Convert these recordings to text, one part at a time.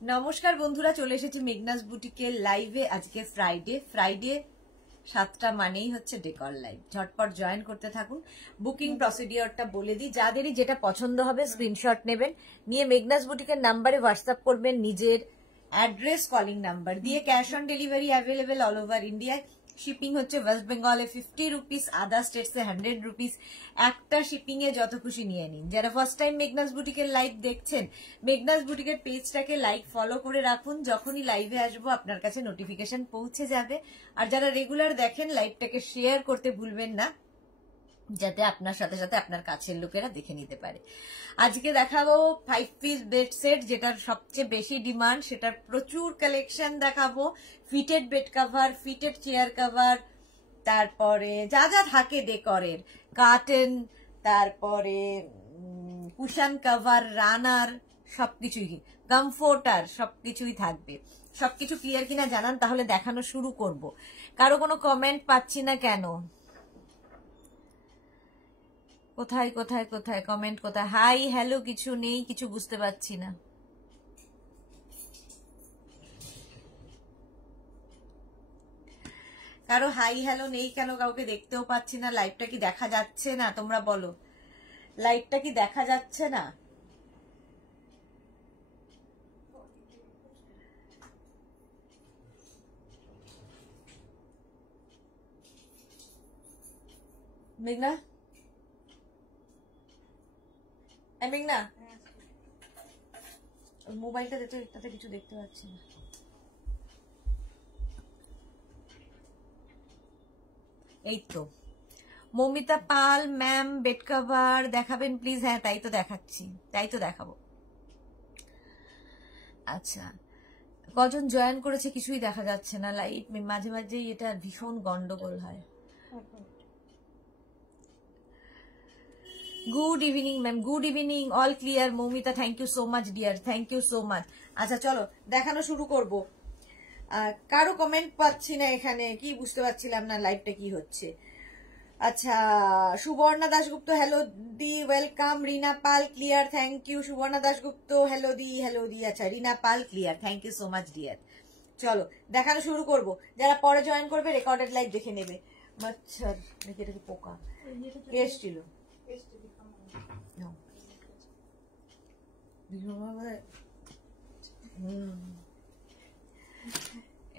নমস্কার বন্ধুরা, চলে এসেছি মেঘনাস বুটিকের লাইভে। আজকে ফ্রাইডে 7টা মানেই হচ্ছে ডেকর লাইভ। ঝটপট জয়েন করতে থাকুন। বুকিং প্রসিডিওরটা বলে দিই, যাদেরই যেটা পছন্দ হবে স্ক্রিনশট নেবেন, নিয়ে মেঘনাস বুটিকের নাম্বারে হোয়াটসঅ্যাপ করবেন নিজের অ্যাড্রেস, কলিং নাম্বার দিয়ে। Cash on delivery available all over ইন্ডিয়ায়। শিপিং হচ্ছে ওয়েস্ট বেঙ্গলে 50 রুপিস, আদার স্টেটসে 100 রুপিস। একটা শিপিং এ যত খুশি নিয়ে নিন। যারা ফার্স্ট টাইম মেঘনাস বুটিকের লাইভ দেখছেন, মেঘনাস বুটিকের পেজটাকে লাইক ফলো করে রাখুন। যখনই লাইভে আসবো আপনার কাছে নোটিফিকেশন পৌঁছে যাবে। আর যারা রেগুলার দেখেন, লাইভটাকে শেয়ার করতে ভুলবেন না, যাতে আপনার সাথে সাথে আপনার কাছের লোকেরা দেখে নিতে পারে। আজকে দেখাবো 5 পিস বেড সেট, যেটার সবচেয়ে বেশি ডিমান্ড, সেটার প্রচুর কালেকশন দেখাবো। Fitted bed cover, fitted chair cover, তারপরে যা যা থাকে ডেকরের, কার্টেন, তারপরে কুশন কভার, রানার, সবকিছুই, কমফোর্টার, সবকিছুই থাকবে। সবকিছু ক্লিয়ার কিনা জানান, তাহলে দেখানো শুরু করব। কারো কোনো কমেন্ট পাচ্ছি না কেন? কোথায় কোথায় কোথায় কমেন্ট, কোথায় হাই হ্যালো কিছু নেই, কিছু বুঝতে পারছি না। কারো হাই হ্যালো নেই কেন? কাউকে দেখতেও পাচ্ছি না। লাইভটা কি দেখা যাচ্ছে না? তোমরা বলো, লাইভটা কি দেখা যাচ্ছে না? মেঘনা, মেঘনা, মোবাইলটা দেখতে, তাতে কিছু দেখতে পাচ্ছি না। এই তো Moumita Pal ma'am, bed cover দেখাবেন প্লিজ? হ্যাঁ, তাই তো দেখাচ্ছি, তাই তো দেখাবো। আচ্ছা, কজন জয়েন করেছে কিছুই দেখা যাচ্ছে না। লাইভ মাঝে মাঝে এটা ভীষণ গন্ডগোল হয়। Good evening ma'am, good evening, all clear. Moumita, thank you so much dear, thank you so much. আচ্ছা চলো দেখানো শুরু করব। কারো কমেন্ট পাচ্ছি না এখানে, কি বুঝতে পারছিলাম না লাইভটা কি হচ্ছে। আচ্ছা, সুবর্ণা দাশগুপ্ত, হ্যালো দি, welcome. Rina Pal, clear, thank you. Suborna Dasgupta, hello দি, হ্যালো দি। আচ্ছা, Rina Pal, clear, thank you so much dear. চলো দেখানো শুরু করব। যারা পরে জয়েন করবে রেকর্ডেড লাইভ দেখে নেবে। মচ্ছর নাকি এটা কি পোকা এসছিল?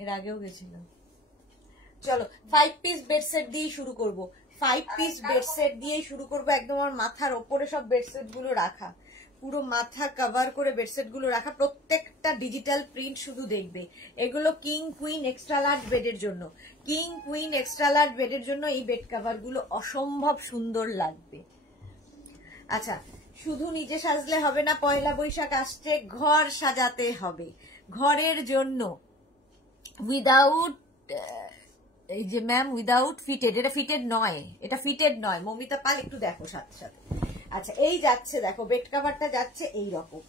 এর আগেও গেছিল। চলো 5 পিস বেড সেট দিয়ে শুরু করব। 5 পিস বেড সেট দিয়ে শুরু করব। একদম আমার মাথার ওপরে সব বেড সেট গুলো রাখা, পুরো মাথা কভার করে বেড সেট গুলো রাখা। প্রত্যেকটা ডিজিটাল প্রিন্ট শুধু দেখবে। এগুলো কিং কুইন এক্সট্রা লার্জ বেডের জন্য। কিং কুইন এক্সট্রা লার্জ বেডের জন্য এই বেড কভার গুলো অসম্ভব সুন্দর লাগবে। আচ্ছা, শুধু নিজে সাজলে হবে না, পয়লা বৈশাখ আসছে, ঘর সাজাতে হবে। ঘরের জন্য উইদাউট, এই যে ম্যাম উইদাউট ফিটেড, এটা ফিটেড নয়, এটা ফিটেড নয়। মমিতা পাল একটু দেখো সাথে সাথে। আচ্ছা, এই যাচ্ছে দেখো, বেড কভারটা যাচ্ছে এই রকম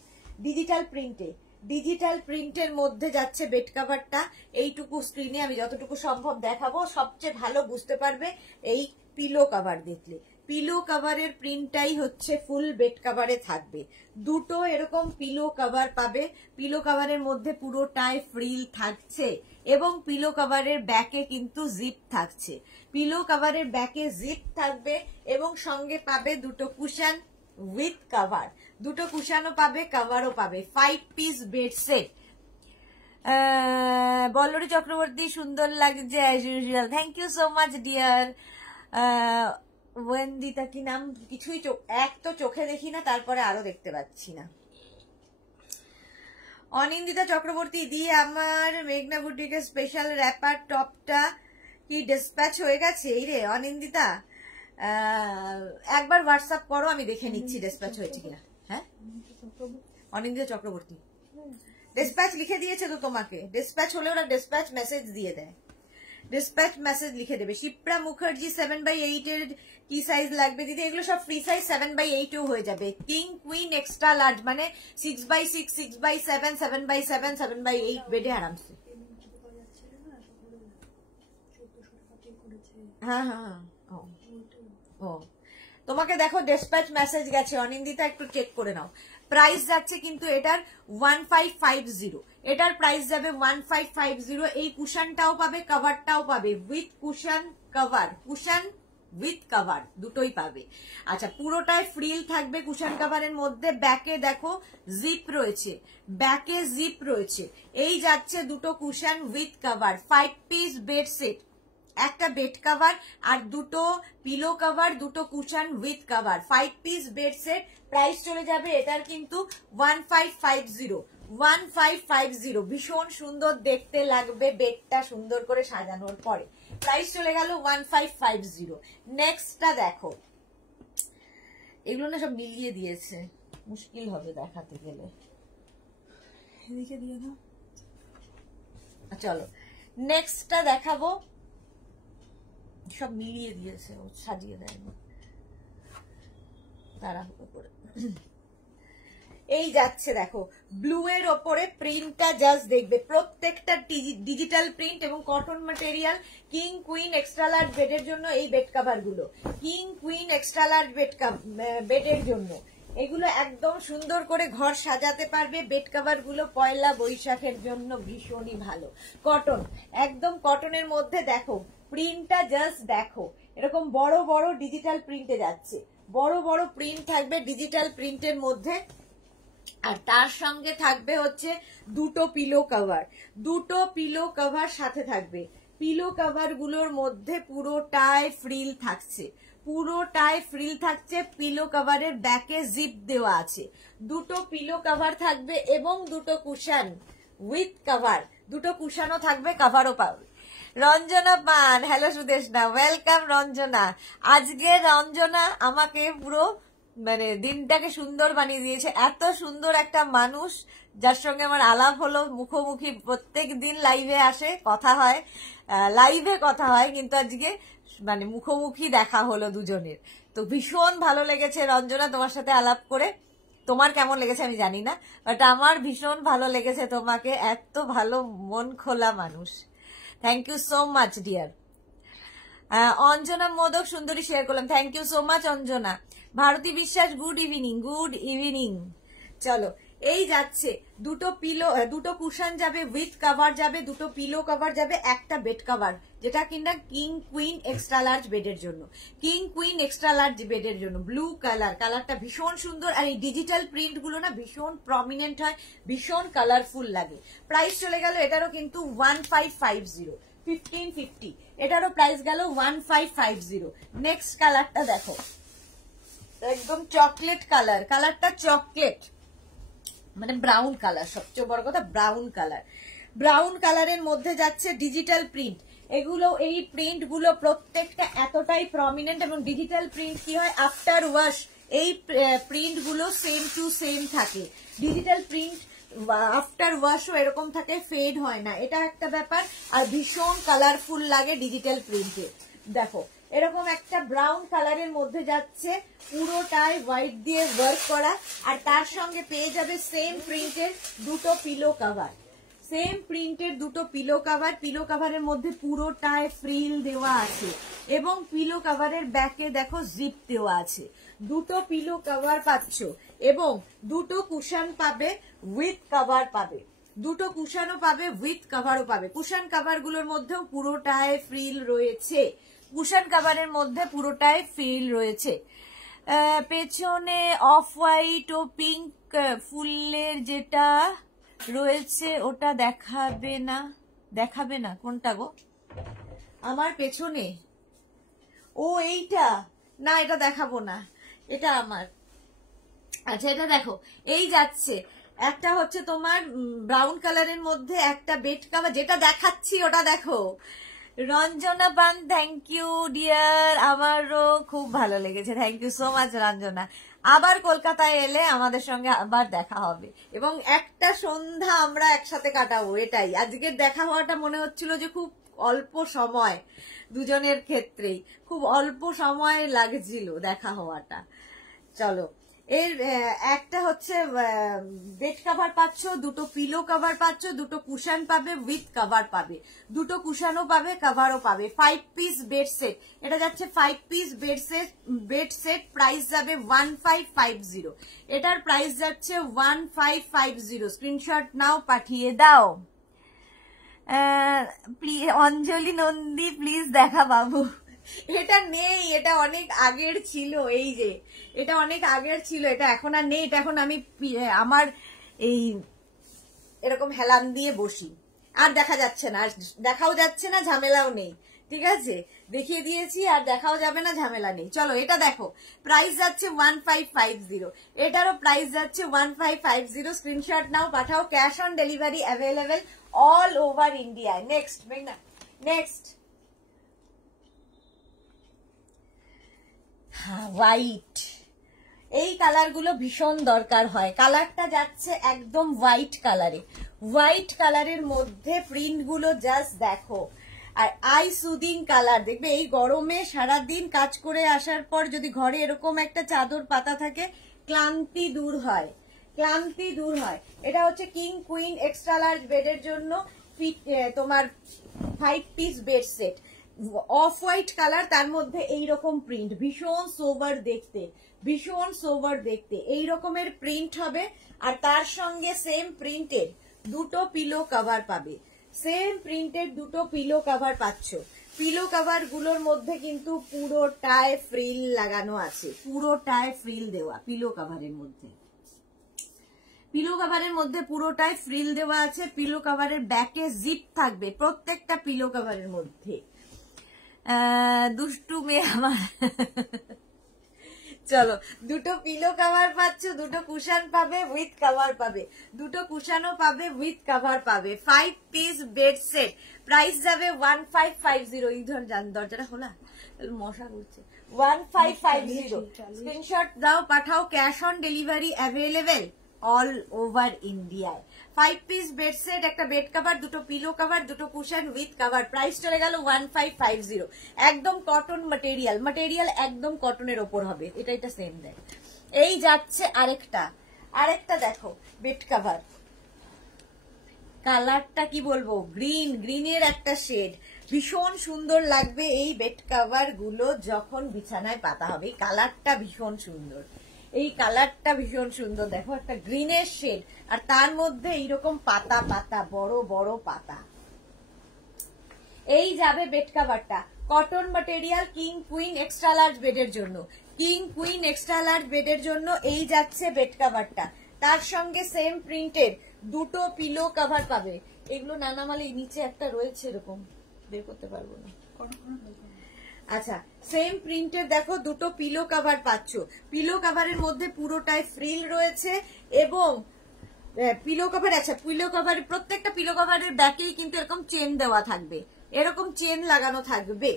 ডিজিটাল প্রিন্টে। ডিজিটাল প্রিন্টের মধ্যে যাচ্ছে বেড কভারটা। এইটুকু স্ক্রিনে আমি যতটুকু সম্ভব দেখাবো। সবচেয়ে ভালো বুঝতে পারবে এই পিলো কভার দেখলে। পিলো কভারের প্রিন্টটাই হচ্ছে ফুল বেড কভারে থাকবে। দুটো এরকম পিলো কভার পাবে। পিলো কভারের মধ্যে পুরোটায় ফ্রিল থাকছে এবং পিলো কভারের ব্যাকে কিন্তু জিপ থাকছে। পিলো কভারের ব্যাকে জিপ থাকবে এবং সঙ্গে পাবে দুটো কুশন উইথ কভার। দুটো কুশনও পাবে, কভারও পাবে। 5 piece bed set. Ballari Chakraborty, সুন্দর লাগছে as usual, thank you so much dear. Wendita কি নাম, কিছুই এক তো চোখে দেখি না, তারপরে আরো দেখতে পাচ্ছি না। অনিন্দিতা চক্রবর্তী দি, আমার মেঘনা বুটিকের স্পেশাল র্যাপার টপটা কি ডিসপ্যাচ হয়ে গেছে? এই রে অনিন্দিতা, একবার হোয়াটসঅ্যাপ করো, আমি দেখে নিচ্ছি ডিসপ্যাচ হয়েছে কিনা। হ্যাঁ, অনিন্দিতা চক্রবর্তী ডিসপ্যাচ লিখে দিয়েছে তো তোমাকে। ডিসপ্যাচ হলে ওরা ডিসপ্যাচ মেসেজ দিয়ে দেয়, ডিসপ্যাচ মেসেজ লিখে দেবে। শিপ্রা মুখার্জি, 7x8 এর কি সাইজ লাগবে দিদি? এগুলো সব ফ্রি সাইজ, 7x8 হয়ে যাবে। কিং কুইন এক্সট্রা লার্জ মানে 6x6, 6x7, 7x7, 7x8 বেডে আরামসে। হ্যাঁ হ্যাঁ, ও তোমাকে দেখো ডেসপ্যাচ মেসেজ গেছে অনিন্দিতা, একটু চেক করে নাও। প্রাইস যাচ্ছে কিন্তু এটার 1550, এটার প্রাইস যাবে 1550। এই কুশনটাও পাবে, কভারটাও পাবে, with cushion cover, cushion with cover দুটোই পাবে। আচ্ছা, পুরোটাই ফ্রিল থাকবে কুশন কভারের মধ্যে। ব্যাকে দেখো জিপ রয়েছে, ব্যাকে জিপ রয়েছে। এই যাচ্ছে দুটো cushion with cover, 5 piece bed set, একটা বেড কভার আর দুটো পিলো কভার, দুটো cushion with cover, 5 piece bed set. Price চলে যাবে এটার কিন্তু 1550, 1550। ভীষণ সুন্দর দেখতে লাগবে বেডটা সুন্দর করে সাজানোর পরে। প্রাইস চলে গেল 1550। নেক্সটটা দেখো, এগুলো না সব মিলিয়ে দিয়েছে, মুশকিল হবে দেখাতে গেলে, এদিকে দিয়ে দাও। চলো নেক্সটটা দেখাবো, সব মিলিয়ে দিয়েছে, ও সাজিয়ে দেয়নি তাড়াহুড়ো করে। এই যাচ্ছে দেখো ব্লু এর ওপরে প্রিন্টটা জাস্ট দেখবে, প্রত্যেকটা ডিজিটাল প্রিন্ট এবং cotton material. King queen extra large বেডের জন্য এই বেড কভার গুলো, কিং কুইন এক্সট্রা লার্জ বেডের জন্য এগুলো একদম সুন্দর করে ঘর সাজাতে পারবে। বেড কভার গুলো পয়লা বৈশাখের জন্য ভীষণই ভালো। কটন, একদম কটনের মধ্যে দেখো প্রিন্টটা জাস্ট দেখো, এরকম বড় বড় ডিজিটাল প্রিন্টে যাচ্ছে, বড় বড় প্রিন্ট থাকবে ডিজিটাল প্রিন্টের মধ্যে। আর তার সঙ্গে থাকবে হচ্ছে দুটো পিলো কভার, দুটো পিলো কভার সাথে থাকবে। পিলো কভার গুলোর মধ্যে পুরোটাই ফ্রিল থাকছে, পুরোটাই ফ্রিল থাকছে। পিলো কভারের ব্যাকে জিপ দেওয়া আছে, দুটো পিলো কভার থাকবে এবং দুটো কুশন উইথ কভার, দুটো কুশনও থাকবে, কভারও পাবে। রঞ্জনা পান, হ্যালো সুদেশনা, ওয়েলকাম রঞ্জনা। আজকে রঞ্জনা আমাকে পুরো মানে দিনটাকে সুন্দর বানিয়ে দিয়েছে। এত সুন্দর একটা মানুষ যার সঙ্গে আমার আলাপ হলো, মুখোমুখি প্রত্যেক দিন লাইভে আসে, কথা হয়, লাইভে কথা হয়, কিন্তু আজকে মানে মুখোমুখি দেখা হলো দুজনের। তো ভীষণ ভালো লেগেছে রঞ্জনা তোমার সাথে আলাপ করে। তোমার কেমন লেগেছে আমি জানি না, বাট আমার ভীষণ ভালো লেগেছে তোমাকে, এত ভালো মন খোলা মানুষ। Thank you so much dear. Anjana Modak সুন্দরী শেয়ার করলাম, thank you so much Anjana. Bharati Biswas, good evening, good evening. চলো এই যাচ্ছে দুটো পিলো, দুটো কুশন যাবে উইথ কভার যাবে, দুটো পিলো কভার যাবে, একটা বেড কভার, যেটা কিনা কিং কুইন এক্সট্রা লার্জ বেডের জন্য, কিং কুইন এক্সট্রা লার্জ বেডের জন্য। ব্লু কালার, কালারটা ভীষণ সুন্দর। আর এই ডিজিটাল প্রিন্ট গুলো না ভীষণ প্রমিনেন্ট হয়, ভীষণ কালারফুল লাগে। প্রাইস চলে গেল এটারও কিন্তু 1550, 1550, এটারও প্রাইস গেল 1550। নেক্সট কালারটা দেখো, একদম চকলেট কালার, কালারটা চকলেট মানে ব্রাউন কালার, সবচেয়ে বড় কথা ব্রাউন কালার। ব্রাউন কালারের মধ্যে যাচ্ছে ডিজিটাল প্রিন্ট। এগুলো এই প্রিন্ট গুলো প্রত্যেকটা এতটাই প্রমিনেন্ট, এবং ডিজিটাল প্রিন্ট কি হয় আফটার ওয়াশ এই প্রিন্ট গুলো সেম টু সেম থাকে। ডিজিটাল প্রিন্ট আফটার ওয়াশও এরকম থাকে, ফেড হয় না, এটা একটা ব্যাপার। আর ভীষণ কালারফুল লাগে ডিজিটাল প্রিন্টে। দেখো এরকম একটা ব্রাউন কালারের মধ্যে যাচ্ছে, পুরোটাই হোয়াইট দিয়ে ওয়ার্ক করা। আর তার সঙ্গে পেয়ে যাবে সেম প্রিন্টের দুটো পিলো কভার, সেম প্রিন্টের দুটো পিলো কভার। পিলো কভারের মধ্যে পুরোটাই ফ্রিল দেওয়া আছে এবং পিলো কভারের ব্যাকে দেখো জিপ দেওয়া আছে। দুটো পিলো কভার পাচ্ছ এবং দুটো কুশন পাবে উইথ কভার পাবে, দুটো কুশনও পাবে উইথ কভারও পাবে। কুশন কভার গুলোর মধ্যেও পুরোটাই ফ্রিল রয়েছে, কুশন কভারের মধ্যে পুরোটাই ফ্রিল রয়েছে। পেছনে অফ হোয়াইট ও পিঙ্ক ফুলের যেটা রয়েছে ওটা দেখাবে না, দেখাবে না কোনটা গো আমার পেছনে? ও এইটা না, এটা দেখাবো না, এটা আমার। আচ্ছা এটা দেখো, এই যাচ্ছে একটা হচ্ছে তোমার ব্রাউন কালারের মধ্যে একটা বেড কভার, যেটা দেখাচ্ছি ওটা দেখো। রঞ্জনা পান, থ্যাংক ইউ ডিয়ার, আমারও খুব ভালো লেগেছে, thank you so much Ranjana. আবার কলকাতায় এলে আমাদের সঙ্গে আবার দেখা হবে এবং একটা সন্ধ্যা আমরা একসাথে কাটাবো, এটাই। আজকের দেখা হওয়াটা মনে হচ্ছিল যে খুব অল্প সময়, দুজনের ক্ষেত্রেই খুব অল্প সময় লাগছিল দেখা হওয়াটা। চলো এর একটা হচ্ছে বেড কভার পাচ্ছ, দুটো পিলো কভার পাচ্ছ, দুটো কুশন পাবে উইথ কভার পাবে, দুটো কুশনও পাবে কভারও পাবে। 5 পিস বেড সেট, এটা যাচ্ছে 5 পিস বেড সেট প্রাইস যাবে 1550। এটার প্রাইস যাচ্ছে 1550। স্ক্রিনশট নাও, পাঠিয়ে দাও। অঞ্জলি নন্দী প্লিজ দেখা বাবু। এটা নেই, এটা অনেক আগের ছিল। এই যে এটা অনেক আগের ছিল, এটা এখন আর নেই। এটা এখন আমি আমার এই এরকম হেলান দিয়ে বসি, আর দেখা যাচ্ছে না, আর দেখাও যাচ্ছে না, ঝামেলাও নেই। ঠিক আছে, দেখিয়ে দিয়েছি, আর দেখাও যাবে না, ঝামেলা নেই। চলো এটা দেখো, প্রাইস যাচ্ছে 1550। এটারও প্রাইস যাচ্ছে 1550। স্ক্রিনশট নাও, পাঠাও। Cash on delivery available all over India. Next মেঘনা, নেক্সট হোয়াইট। এই কালার গুলো ভীষণ দরকার হয়। কালারটা যাচ্ছে একদম হোয়াইট কালারে, হোয়াইট কালারের মধ্যে প্রিন্ট গুলো জাস্ট দেখো। আর আই সুদিং কালার, দেখবে এই গরমে সারাদিন কাজ করে আসার পর যদি ঘরে এরকম একটা চাদর পাতা থাকে, ক্লান্তি দূর হয়, ক্লান্তি দূর হয়। এটা হচ্ছে কিং কুইন এক্সট্রা লার্জ বেডের জন্য তোমার 5 piece bed set, off white colour, তার মধ্যে এইরকম প্রিন্ট, ভীষণ সোবার দেখতে, ভীষণ সোবার দেখতে। এই রকমের প্রিন্ট হবে, আর তার সঙ্গে সেম প্রিন্টের দুটো পিলো কভার পাবে, সেম প্রিন্টের দুটো পিলো কভার পাচ্ছ। পিলো কভার গুলোর মধ্যে কিন্তু পুরোটায় ফ্রিল লাগানো আছে, পুরোটায় ফ্রিল দেওয়া। পিলো কভারের মধ্যে, পিলো কভারের মধ্যে পুরোটায় ফ্রিল দেওয়া আছে। পিলো কভারের ব্যাকে জিপ থাকবে প্রত্যেকটা পিলো কভারের মধ্যে। দুষ্টু মেয়ে আমার। চলো, দুটো পিলো কভার পাচ্ছ, দুটো কুশন পাবে উইথ কভার পাবে, দুটো কুশনও পাবে উইথ কভার পাবে। 5 পিস বেড সেট, প্রাইস যাবে 1550। এই ধর দরজাটা খোলা, মশা করছে। 1550। স্ক্রিনশট দাও, পাঠাও। Cash on delivery available all over ইন্ডিয়ায়। 5 পিস বেড সেট, একটা বেড কভার, দুটো পিলো কভার, দুটো কুশন উইথ কভার। প্রাইস চলে গেল 1550। একদম কটন ম্যাটেরিয়াল, ম্যাটেরিয়াল একদম কটনের ওপর হবে। এটা সেম দেখ। এই যাচ্ছে আরেকটা দেখো বেড কভার, কালারটা কি বলবো, গ্রিন, গ্রিনের একটা শেড, ভীষণ সুন্দর লাগবে এই বেড কভার গুলো যখন বিছানায় পাতা হবে। কালারটা ভীষণ সুন্দর, এই কালারটা ভীষণ সুন্দর। দেখো একটা গ্রিনের শেড, আর তার মধ্যে এইরকম পাতা পাতা, বড় বড় পাতা। এই যাবে বেড কভারটা, cotton material, king queen extra large বেডের জন্য, কিং কুইন এক্সট্রা লার্জ বেডের জন্য এই যাচ্ছে বেড কভারটা। তার সঙ্গে সেম প্রিন্টের দুটো পিলো কভার পাবে। এগুলো নানামালি নিচে একটা রয়েছে, এরকম বের করতে পারবো না। আচ্ছা, সেম প্রিন্টের দেখো দুটো পিলো কভার পাচ্ছ। পিলো কভারের মধ্যে পুরোটাই ফ্রিল রয়েছে, এবং পিলো কভার, আচ্ছা পিলো কভার, প্রত্যেকটা পিলো কভারের ব্যাকেই কিন্তু এরকম চেন দেওয়া থাকবে, এরকম চেন লাগানো থাকবে।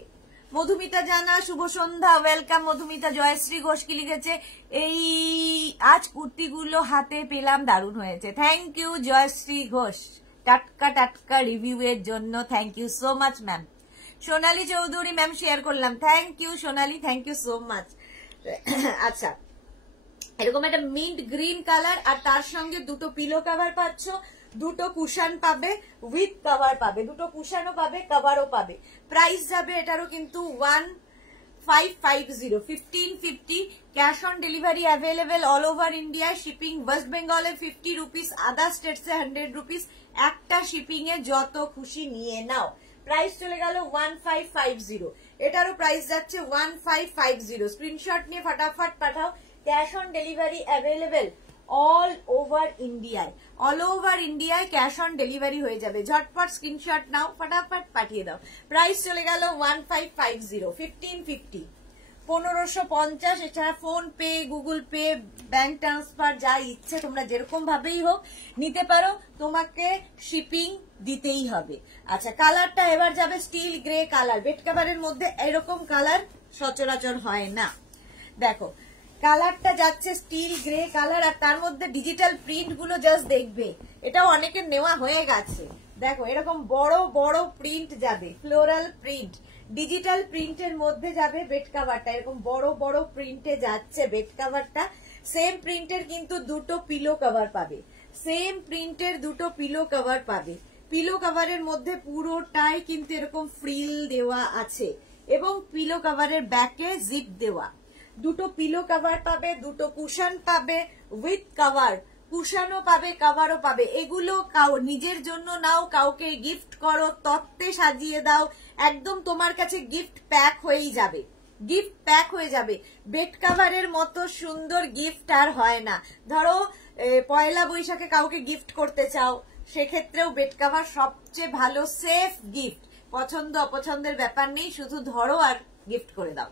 মধুমিতা জানা, শুভ সন্ধ্যা, ওয়েলকাম মধুমিতা। জয়শ্রী ঘোষ কি লিখেছে, এই আজ কুর্তিগুলো হাতে পেলাম, দারুণ হয়েছে। থ্যাংক ইউ জয়শ্রী ঘোষ, টাটকা টাটকা রিভিউ এর জন্য thank you so much ma'am. Sonali Chowdhury ma'am share করলাম, thank you Sonali, thank you so much. আচ্ছা, এরকম একটা মিন্ট গ্রিন কালার, আর তার সঙ্গে দুটো পিলো কভার পাচ্ছ, দুটো কুশন পাবে উইথ কভার পাবে, দুটো কুশনও পাবে কভারও পাবে। প্রাইস যাবে এটারও কিন্তু 1550, 1550। Cash on delivery available all over India. Shipping West বেঙ্গলে 50 রুপিস, আদার স্টেটসে 100 রুপিস। একটা শিপিং এ যত খুশি নিয়ে নাও। প্রাইস চলে গেল 1550। এটারও প্রাইস যাচ্ছে 1550। স্ক্রিনশট নিয়ে ফটাফট পাঠাও। Cash on delivery available all over ইন্ডিয়ায়, অল ওভার ইন্ডিয়ায় ক্যাশ অন ডেলিভারি হয়ে যাবে। ঝটপট স্ক্রিনশট নাও, ফটাফট পাঠিয়ে দাও। প্রাইস চলে গেল 1550, 1550, 1550। এছাড়া phone pay, Google pay, bank transfer যা ইচ্ছে তোমরা যেরকম ভাবেই হোক নিতে পারো, তোমাকে শিপিং দিতেই হবে। আচ্ছা, কালারটা এবার যাবে স্টিল গ্রে কালার। বেড কভারের মধ্যে এরকম কালার সচরাচর হয় না। দেখো কালারটা যাচ্ছে স্টিল গ্রে কালার, আর তার মধ্যে ডিজিটাল প্রিন্ট গুলো জাস্ট দেখবে, এটাও অনেকের নেওয়া হয়ে গেছে। দেখো এরকম বড় বড় প্রিন্ট যাবে, ফ্লোরাল প্রিন্ট, ডিজিটাল প্রিন্টের মধ্যে যাবে বেড কভারটা। এরকম বড় বড় প্রিন্টে যাচ্ছে বেড কভারটা। সেম প্রিন্টের কিন্তু দুটো পিলো কভার পাবে, সেম প্রিন্টের দুটো পিলো কভার পাবে। পিলো কভারের মধ্যে পুরোটাই কিন্তু এরকম ফ্রিল দেওয়া আছে এবং পিলো কভারের ব্যাকে জিপ দেওয়া। দুটো পিলো কভার পাবে, দুটো কুশন পাবে উইথ কভার, কুশনও পাবে কভারও পাবে। এগুলো নিজের জন্য নাও, কাউকে গিফট করো, তত্ত্বে সাজিয়ে দাও, একদম তোমার কাছে গিফট প্যাক হয়েই যাবে, গিফট প্যাক হয়ে যাবে। বেড কভারের মতো সুন্দর গিফট আর হয় না। ধরো পয়লা বৈশাখে কাউকে গিফট করতে চাও, সেক্ষেত্রেও বেড কভার সবচেয়ে ভালো সেফ গিফট। পছন্দ অপছন্দের ব্যাপার নেই, শুধু ধরো আর গিফট করে দাও।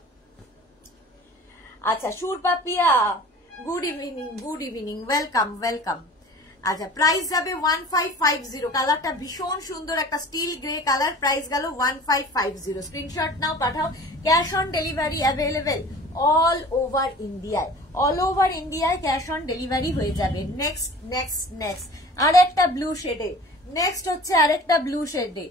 আচ্ছা Sur Papiya, good evening, good evening, welcome welcome. আচ্ছা প্রাইস যাবে 1550, কালারটা ভীষণ সুন্দর, একটা স্টিল গ্রে কালার, প্রাইস গেল 1550। স্ক্রিনশট নাও, পাঠাও। Cash on delivery available all over ইন্ডিয়ায়, অল ওভার ইন্ডিয়ায় ক্যাশ অন ডেলিভারি হয়ে যাবে। নেক্সট নেক্সট নেক্সট আরেকটা ব্লু শেডে, নেক্সট হচ্ছে আরেকটা ব্লু শেডে।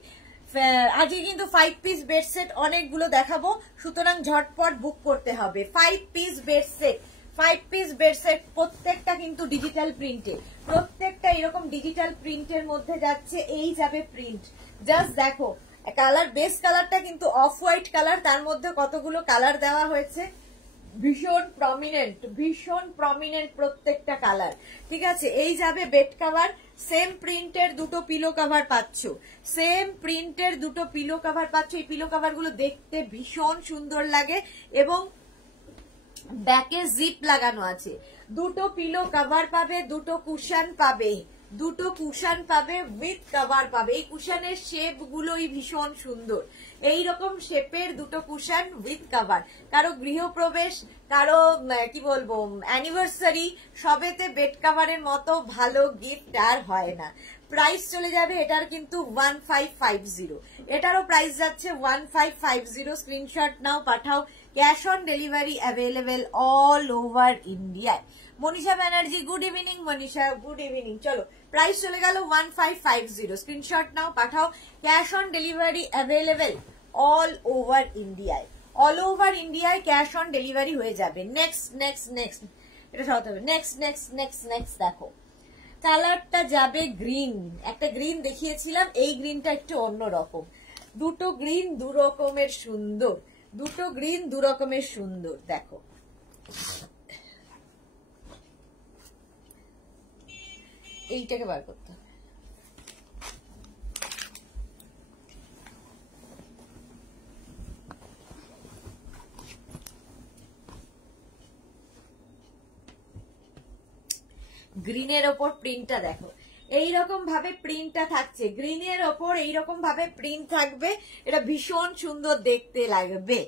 আজকে কিন্তু 5 পিস বেড সেট অনেকগুলো দেখাবো, সুতরাং ঝটপট বুক করতে হবে। 5 piece bed set, 5 piece bed set, প্রত্যেকটা কিন্তু ডিজিটাল প্রিন্টে, প্রত্যেকটা এরকম ডিজিটাল প্রিন্টের মধ্যে যাচ্ছে। এই যাবে প্রিন্ট, জাস্ট দেখো কালার, বেস কালারটা কিন্তু অফ হোয়াইট কালার, তার মধ্যে কতগুলো কালার দেওয়া হয়েছে, ভীষণ প্রমিনেন্ট, ভীষণ প্রমিনেন্ট প্রত্যেকটা কালার। ঠিক আছে, এই যাবে বেড কভার, সেম প্রিন্টের দুটো পিলো কভার পাচ্ছ, সেম প্রিন্টের দুটো পিলো কভার পাচ্ছ। এই পিলো কভার গুলো দেখতে ভীষণ সুন্দর লাগে এবং ব্যাকে জিপ লাগানো আছে। দুটো পিলো কভার পাবে, দুটো কুশন পাবে, দুটো কুশন পাবে উইথ কভার পাবে। এই কুশনের শেপ গুলোই ভীষণ সুন্দর, এইরকম শেপের দুটো কুশন উইথ কভার। কারো গৃহপ্রবেশ, কারো কি বলবো অ্যানিভার্সারি, সবেতে বেড কভারের মতো ভালো গিফট আর হয় না। প্রাইস চলে যাবে এটার কিন্তু 1550, এটারও প্রাইস যাচ্ছে 1550। স্ক্রিনশট নাও, পাঠাও। Cash on delivery available all over ইন্ডিয়ায়। Manisha Banerjee, good evening Manisha, good evening. চলো প্রাইস চলে গেল 1550, স্ক্রিনশট নাও, পাঠাও। Cash on delivery available all over ইন্ডিয়ায়, অল ওভার ইন্ডিয়ায় ক্যাশ অন ডেলিভারি হয়ে যাবে। নেক্সট নেক্সট নেক্সট, এটা সরাতে হবে। নেক্সট নেক্সট নেক্সট নেক্সট দেখো, কালারটা যাবে গ্রিন, একটা গ্রিন দেখিয়েছিলাম, এই গ্রিনটা একটু অন্যরকম। দুটো গ্রিন দু রকমের সুন্দর, দুটো গ্রিন দু রকমের সুন্দর। দেখো এইটাকে বার করতে হবে। গ্রিনের ওপর প্রিন্টটা দেখো, এইরকম ভাবে প্রিন্টটা থাকছে, গ্রিনের ওপর এইরকম ভাবে প্রিন্ট থাকবে, এটা ভীষণ সুন্দর দেখতে লাগবে।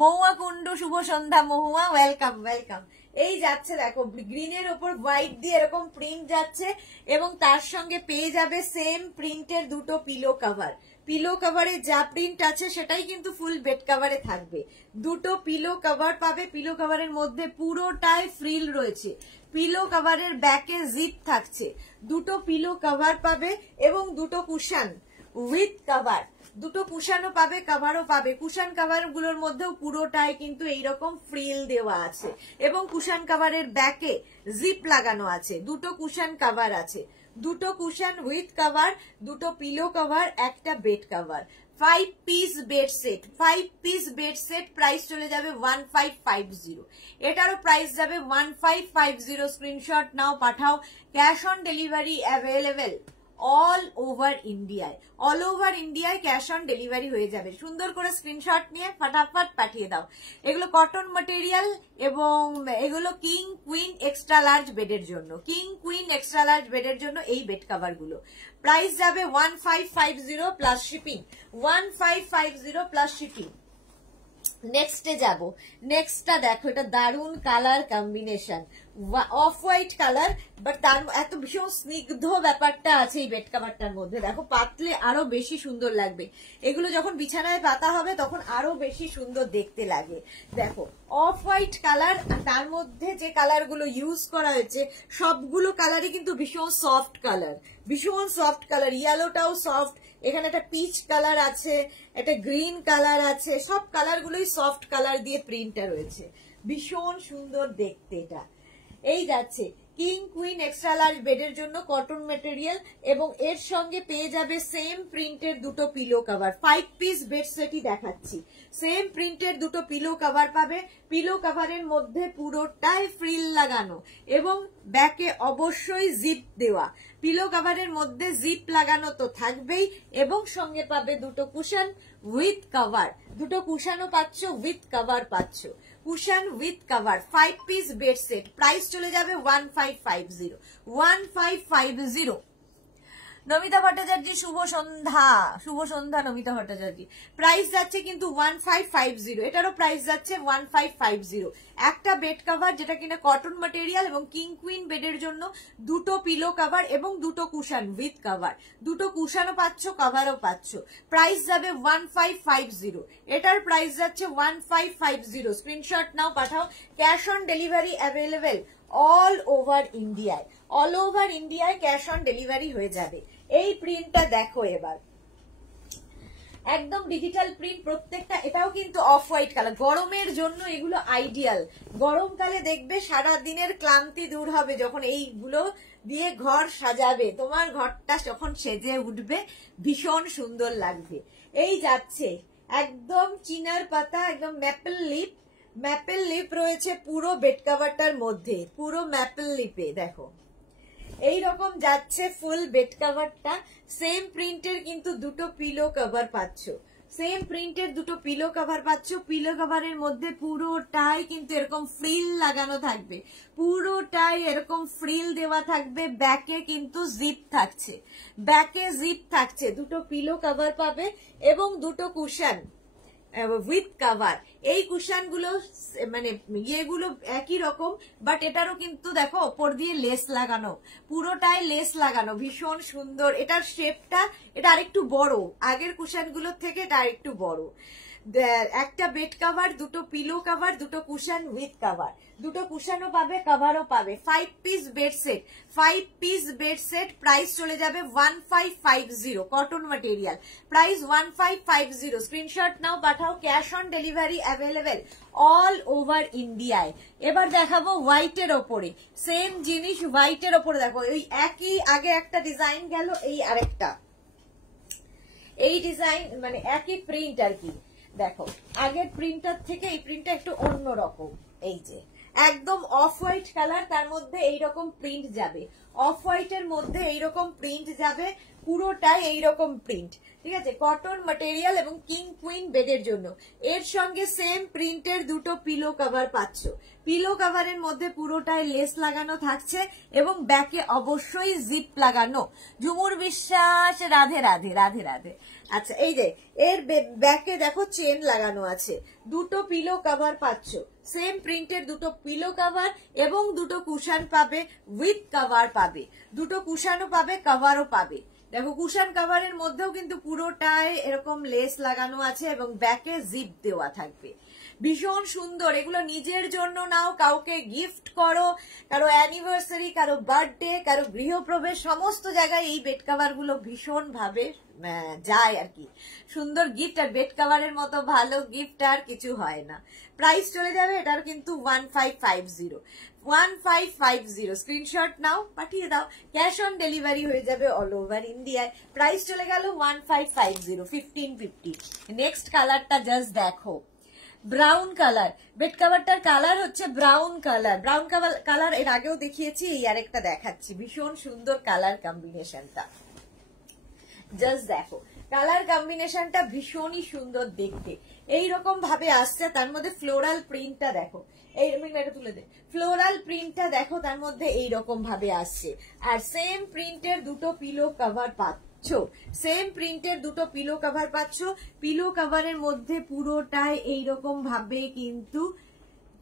মহুয়া কুন্ডু, শুভ সন্ধ্যা মহুয়া, ওয়েলকাম ওয়েলকাম। এই যাচ্ছে দেখো, গ্রিনের ওপর হোয়াইট দিয়ে এরকম প্রিন্ট যাচ্ছে এবং তার সঙ্গে পেয়ে যাবে সেম প্রিন্টের দুটো পিলো কভার। পিলো কভারে যা প্রিন্ট আছে সেটাই কিন্তু ফুল বেড কভারে থাকবে। দুটো পিলো কভার পাবে, পিলো কভারের মধ্যে পুরোটাই ফ্রিল রয়েছে, পিলো কভারের ব্যাকে জিপ থাকছে। দুটো পিলো কভার পাবে এবং দুটো কুশন উইথ কভার, দুটো কুশনও পাবে কভারও পাবে। কুশন কভার গুলোর মধ্যেও পুরোটাই কিন্তু এইরকম ফ্রিল দেওয়া আছে এবং কুশন কভারের ব্যাকে জিপ লাগানো আছে। দুটো কুশন কভার আছে, দুটো কুশন উইথ কভার, দুটো পিলো কভার, একটা bed cover. 5 piece bed set, 5 piece bed set, price চলে যাবে 1550। এটারও প্রাইস যাবে 1550। স্ক্রিনশট নাও, পাঠাও। Cash on delivery available all over ইন্ডিয়ায়, অল ওভার ইন্ডিয়ায় ক্যাশ অন ডেলিভারি হয়ে যাবে। সুন্দর করে স্ক্রিনশট নিয়ে ফটাফট পাঠিয়ে দাও। এগুলো কটন ম্যাটেরিয়াল এবং এগুলো কিং কুইন এক্সট্রা লার্জ বেডের জন্য, কিং কুইন এক্সট্রা লার্জ বেডের জন্য এই বেড কভার গুলো। প্রাইস যাবে 1550 প্লাস শিপিং, 1550 প্লাস শিপিং। নেক্সটে যাব, নেক্সটটা দেখো, এটা দারুন colour combination, off white colour, but তার এত ভীষণ স্নিগ্ধ ব্যাপারটা আছে এই বেড কাভারটার মধ্যে। দেখো পাতলে আরো বেশি সুন্দর লাগবে, এগুলো যখন বিছানায় পাতা হবে তখন আরো বেশি সুন্দর দেখতে লাগে। দেখো অফ হোয়াইট কালার, তার মধ্যে যে কালার গুলো ইউজ করা হয়েছে সবগুলো কালারই কিন্তু ভীষণ সফট কালার, ভীষণ সফট কালার। ইয়েলোটাও সফট, এখানে একটা পিচ কালার আছে, একটা গ্রিন কালার আছে, সব কালার গুলোই সফট কালার দিয়ে প্রিন্টটা রয়েছে, ভীষণ সুন্দর দেখতে। এই যাচ্ছে কিং কুইন এক্সট্রা লার্জ বেডের জন্য কটন মেটেরিয়াল, এবং এর সঙ্গে পেয়ে যাবে সেম প্রিন্টের দুটো পিলো কভার। 5 পিস বেড সেটই দেখাচ্ছি। সেম প্রিন্টের দুটো পিলো কভার পাবে। পিলো কভারের মধ্যে পুরোটাই ফ্রিল লাগানো এবং ব্যাকে অবশ্যই জিপ দেওয়া। পিলো কভারের মধ্যে জিপ লাগানো তো থাকবেই, এবং সঙ্গে পাবে দুটো কুশন উইথ কভার। দুটো কুশনও পাচ্ছ, উইথ কভার পাচ্ছ। Cushion with cover 5 piece bed set, price চলে যাবে 1550। 1550। নমিতা ভট্টাচার্য শুভ সন্ধ্যা। শুভ সন্ধ্যা নমিতা ভট্টাচার্য। প্রাইস যাচ্ছে কিন্তু 1550, এটারও প্রাইস যাচ্ছে 1550। একটা বেড কভার যেটা কিনা কটন ম্যাটেরিয়াল এবং কিং কুইন বেডের জন্য দুটো পিলো কভার এবং দুটো কুশন উইথ কভার। দুটো কুশনও পাচ্ছ, কভারও পাচ্ছ। প্রাইস যাবে 1550, এটার প্রাইস যাচ্ছে 1550। স্ক্রিনশট নাও, পাঠাও। Cash on delivery available all over ইন্ডিয়ায়। অল ওভার ইন্ডিয়ায় ক্যাশ অন ডেলিভারি হয়ে যাবে। এই প্রিন্টটা দেখো এবার, একদম ডিজিটাল প্রিন্ট প্রত্যেকটা। এটাও কিন্তু অফ হোয়াইট কালার, গরমের জন্য এগুলো আইডিয়াল। গরমকালে দেখবে সারা দিনের ক্লান্তি দূর হবে যখন এইগুলো দিয়ে ঘর সাজাবে। তোমার ঘরটা যখন সেজে উঠবে ভীষণ সুন্দর লাগবে। এই যাচ্ছে একদম চিনার পাতা, একদম ম্যাপল লিপ। ম্যাপল লিপ রয়েছে পুরো বেড কভারটার মধ্যে, পুরো ম্যাপল লিপে দেখো এইরকম যাচ্ছে ফুল বেড কভারটা। সেম প্রিন্টের কিন্তু দুটো পিলো কভার পাচ্ছ। সেম প্রিন্টের দুটো পিলো কভার পাচ্ছ। পিলো কভারের মধ্যে পুরোটাই কিন্তু এরকম ফ্রিল লাগানো থাকবে, পুরোটাই এরকম ফ্রিল দেওয়া থাকবে। ব্যাকে কিন্তু জিপ থাকছে, ব্যাকে জিপ থাকছে। দুটো পিলো কভার পাবে এবং দুটো কুশন উইথ কভার। এই কুশন গুলো মানে ইয়েগুলো একই রকম, বাট এটারও কিন্তু দেখো ওপর দিয়ে লেস লাগানো, পুরোটাই লেস লাগানো, ভীষণ সুন্দর। এটার শেপটা এটা আরেকটু বড়, আগের কুশন গুলোর থেকে এটা আরেকটু বড়। একটা বেড কভার, দুটো পিলো কভার, দুটো কুশন উইথ কভার। দুটো কুশনও পাবে, কভারও পাবে। 5 piece bed set, 5 piece bed set. Price চলে যাবে 1550, কটন ম্যাটেরিয়াল। প্রাইস 1550। স্ক্রিনশট নাও, পাঠাও। Cash on delivery available all over ইন্ডিয়ায়। এবার দেখাবো হোয়াইটের ওপরে, সেম জিনিস হোয়াইটের ওপরে। দেখো এই একই, আগে একটা ডিজাইন গেল, এই আরেকটা। এই ডিজাইন মানে একই প্রিন্ট আর কি। দেখো আগের প্রিন্টার থেকে এই প্রিন্টটা একটু অন্যরকম। এই যে একদম অফ হোয়াইট কালার, তার মধ্যে এইরকম প্রিন্ট যাবে। অফ হোয়াইটের মধ্যে এইরকম প্রিন্ট যাবে, পুরোটাই এইরকম প্রিন্ট। ঠিক আছে, কটন ম্যাটেরিয়াল এবং কিং কুইন বেডের জন্য। এর সঙ্গে সেম প্রিন্টের দুটো পিলো কভার পাচ্ছ। পিলো কভারের মধ্যে পুরোটাই লেস লাগানো থাকছে এবং ব্যাকে অবশ্যই জিপ লাগানো। ঝুমুর বিশ্বাস, রাধে রাধে রাধে রাধে। আচ্ছা, এই যে এর ব্যাকে দেখো চেন লাগানো আছে। দুটো পিলো কভার পাচ্ছ, সেম প্রিন্টের দুটো পিলো কভার এবং দুটো কুশন পাবে, উইথ কভার পাবে। দুটো কুশনও পাবে, কভারও পাবে। দেখো কুশন কভারের মধ্যেও কিন্তু পুরোটাই এরকম লেস লাগানো আছে এবং ব্যাকে জিপ দেওয়া থাকবে। ভীষণ সুন্দর। এগুলো নিজের জন্য নাও, কাউকে গিফট করো, কারো অ্যানিভার্সারি, কারো বার্থডে, কারো গৃহপ্রবেশ, সমস্ত জায়গায় এই বেড কভার গুলো ভীষণ ভাবে যায় আর কি। সুন্দর গিফট, আর বেড কভারের মতো ভালো গিফট আর কিছু হয় না। প্রাইস চলে যাবে এটার কিন্তু 1550। 1550। স্ক্রিনশট নাও, পাঠিয়ে দাও। ক্যাশ অন ডেলিভারি হয়ে যাবে অল ওভার ইন্ডিয়ায়। প্রাইস চলে গেল 1550, 1550। নেক্সট কালারটা জাস্ট দেখো, ব্রাউন কালার। বেড কভারটার কালার হচ্ছে ব্রাউন কালার। ব্রাউন কালার এর আগেও দেখিয়েছি, এই আরেকটা দেখাচ্ছি। ভীষণ সুন্দর কালার কম্বিনেশনটা, জাস্ট দেখো কালার কম্বিনেশনটা ভীষণই সুন্দর দেখতে। এইরকম ভাবে আসছে, তার মধ্যে ফ্লোরাল প্রিন্টটা দেখো, এই এটা তুলে দে। ফ্লোরাল প্রিন্টটা দেখো, তার মধ্যে এইরকম ভাবে আসছে। আর সেম প্রিন্টের দুটো পিলো কভার পাচ্ছ, সেম প্রিন্টের দুটো পিলো কভার পাচ্ছ। পিলো কভারের মধ্যে পুরোটাই এইরকম ভাবে কিন্তু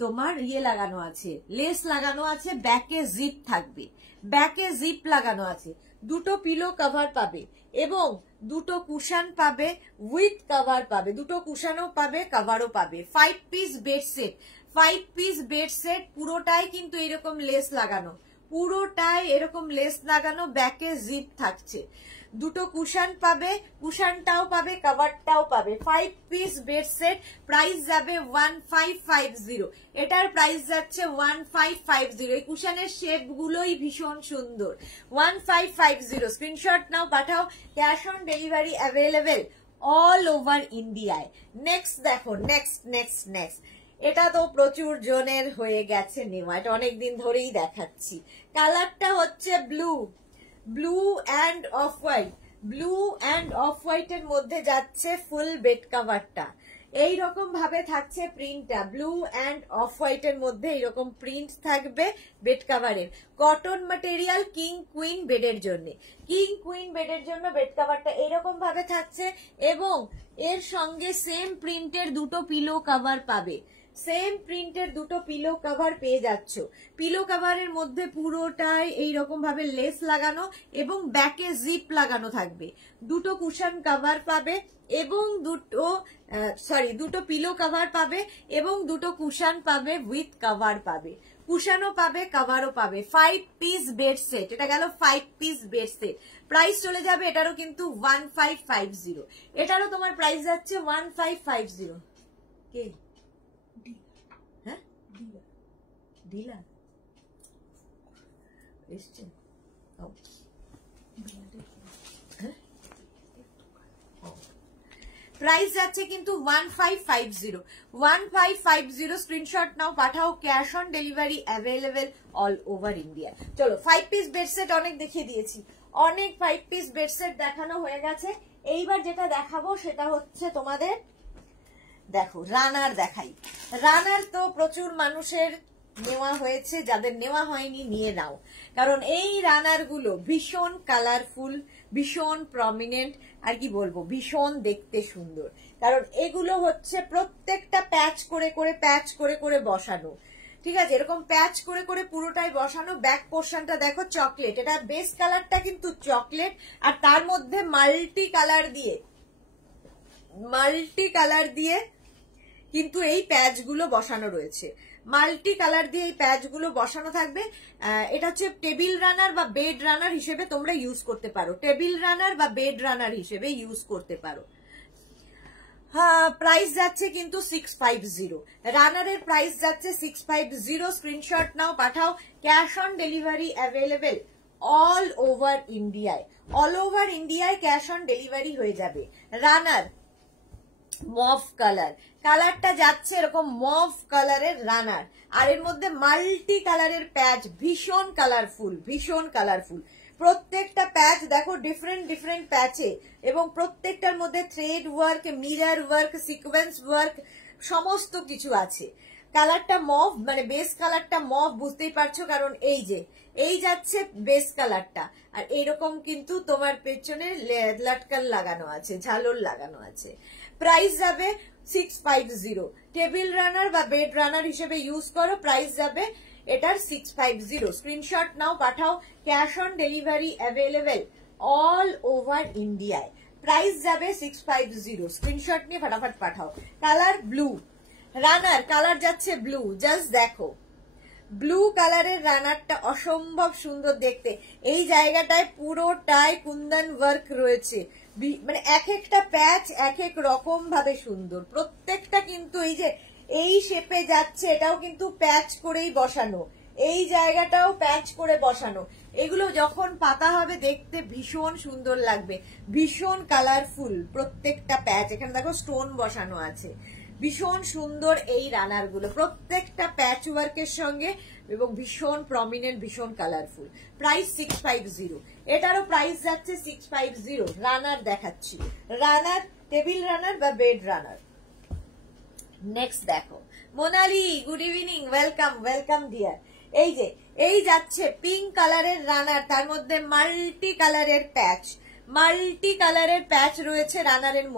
তোমার ইয়ে লাগানো আছে, লেস লাগানো আছে। ব্যাকে জিপ থাকবে, ব্যাকে জিপ লাগানো আছে। দুটো পিলো কভার পাবে এবং দুটো কুশন পাবে, উইথ কভার পাবে। দুটো কুশনও পাবে, কভারও পাবে। 5 piece bed set, 5 piece bed set. পুরোটাই কিন্তু এরকম লেস লাগানো, পুরোটাই এরকম লেস লাগানো, ব্যাকে জিপ থাকছে, দুটো কুশন পাবে, কুশনটাও পাবে, কভারটাও পাবে। 5 পিস বেড সেট, প্রাইস যাবে 1550। এটার প্রাইস যাচ্ছে 1550। এই কুশনের শেপ গুলোই ভীষণ সুন্দর। 1550 স্ক্রিনশট নাও, পাঠাও। Cash on delivery available all over ইন্ডিয়ায়। নেক্সট দেখো, নেক্সট এটা তো প্রচুর জনের হয়ে গেছে নেওয়া, এটা অনেকদিন ধরেই দেখাচ্ছি। কালারটা হচ্ছে blue and off white, blue and of হোয়াইটের মধ্যে যাচ্ছে ফুল বেড কাভারটা। এইরকম ভাবে থাকছে প্রিন্টটা, ব্লু অ্যান্ড অফ হোয়াইটের মধ্যে এইরকম প্রিন্ট থাকবে বেড কাভারের। কটন ম্যাটেরিয়াল, কিং কুইন বেডের জন্য, কিং কুইন বেডের জন্য বেড কাভারটা এইরকম ভাবে থাকছে। এবং এর সঙ্গে সেম প্রিন্টের দুটো পিলো কভার পাবে, সেম প্রিন্টের দুটো পিলো কভার পেয়ে যাচ্ছ। পিলো কভারের মধ্যে পুরোটাই এইরকম ভাবে লেস লাগানো এবং ব্যাকে জিপ লাগানো থাকবে। দুটো কুশন কভার পাবে এবং দুটো পিলো কভার পাবে এবং দুটো কুশন পাবে উইথ কভার পাবে, কুশনও পাবে কভারও পাবে। 5 পিস বেড সেট, এটা গেল 5 পিস বেড সেট। প্রাইস চলে যাবে এটারও কিন্তু 1550। এটারও তোমার প্রাইস যাচ্ছে 1550। কে ডিলার এসছে? প্রাইস যাচ্ছে কিন্তু 1550 স্ক্রিনশট নাও, পাঠাও। Cash on delivery available all over India. চলো 5 পিস বেড সেট অনেক দেখিয়ে দিয়েছি, অনেক 5 পিস বেড সেট দেখানো হয়ে গেছে। এইবার যেটা দেখাবো সেটা হচ্ছে তোমাদের, দেখো রানার দেখাই। রানার তো প্রচুর মানুষের নেওয়া হয়েছে, যাদের নেওয়া হয়নি নিয়ে নাও, কারণ এই রানার গুলো ভীষণ কালারফুল, ভীষণ প্রমিনেন্ট, আর কি বলবো, ভীষণ দেখতে সুন্দর। কারণ এগুলো হচ্ছে প্রত্যেকটা প্যাচ করে করে বসানো, ঠিক আছে, এরকম প্যাচ করে করে পুরোটাই বসানো। ব্যাক পোর্শনটা দেখো চকলেট, এটা বেস কালারটা কিন্তু চকলেট, আর তার মধ্যে মাল্টি কালার দিয়ে কিন্তু এই প্যাচ গুলো বসানো রয়েছে, মাল্টি কালার দিয়ে এই প্যাচ গুলো বসানো থাকবে। এটা হচ্ছে টেবিল রানার বা বেড রানার হিসেবে তোমরা ইউজ করতে পারো, টেবিল রানার বা বেড রানার হিসেবে ইউজ করতে পারো। হ্যাঁ, প্রাইস যাচ্ছে কিন্তু 650, রানারের প্রাইস যাচ্ছে 650। স্ক্রিনশট নাও, পাঠাও। Cash on delivery available all over ইন্ডিয়ায়, অল ওভার ইন্ডিয়ায় ক্যাশ অন ডেলিভারি হয়ে যাবে। রানার মভ কালারটা যাচ্ছে এরকম মভ কালারের রানার, আর এর মধ্যে মাল্টি কালারের প্যাচ, ভীষণ কালারফুল। প্রত্যেকটা প্যাচ দেখো ডিফারেন্ট প্যাচে, এবং প্রত্যেকটার মধ্যে thread work, mirror work, sequence work সমস্ত কিছু আছে। কালারটা মভ, মানে বেস কালারটা মভ, বুঝতেই পারছো, কারণ এই যাচ্ছে বেস কালারটা, আর এইরকম কিন্তু তোমার পেছনে লটকান লাগানো আছে, ঝালর লাগানো আছে। প্রাইস যাবে 650, টেবিল রানার বা বেড রানার হিসেবে ইউজ করো, প্রাইস যাবে এটার 650। স্ক্রিনশট নাও, পাঠাও। Cash on delivery available all over ইন্ডিয়ায়, প্রাইস যাবে 650। স্ক্রিনশট নিয়ে ফটাফট পাঠাও। কালার ব্লু, রানার কালার যাচ্ছে ব্লু, জাস্ট দেখো ব্লু কালারের রানারটা অসম্ভব সুন্দর দেখতে। এই জায়গাটায় পুরোটাই কুন্দন ওয়ার্ক রয়েছে, মানে এক একটা প্যাচ এক এক রকম ভাবে সুন্দর, প্রত্যেকটা কিন্তু এই যে এই শেপে যাচ্ছে, এটাও কিন্তু প্যাচ করেই বসানো, এই জায়গাটাও প্যাচ করে বসানো। এগুলো যখন পাতা হবে দেখতে ভীষণ সুন্দর লাগবে, ভীষণ কালারফুল প্রত্যেকটা প্যাচ। এখানে দেখো স্টোন বসানো আছে, ভীষণ সুন্দর এই রানার গুলো, প্রত্যেকটা প্যাচ ওয়ার্কের সঙ্গে, এবং ভীষণ প্রমিনেন্ট, ভীষণ কালারফুল। প্রাইস 650, এটারও প্রাইস যাচ্ছে 650। রানার দেখাচ্ছি, রানার টেবিল রানার বা বেড রানার। নেক্সট দেখো Monali, good evening, welcome deer. এই যাচ্ছে পিঙ্ক কালারের রানার, তার মধ্যে মাল্টি কালারের প্যাচ রয়েছে রানারের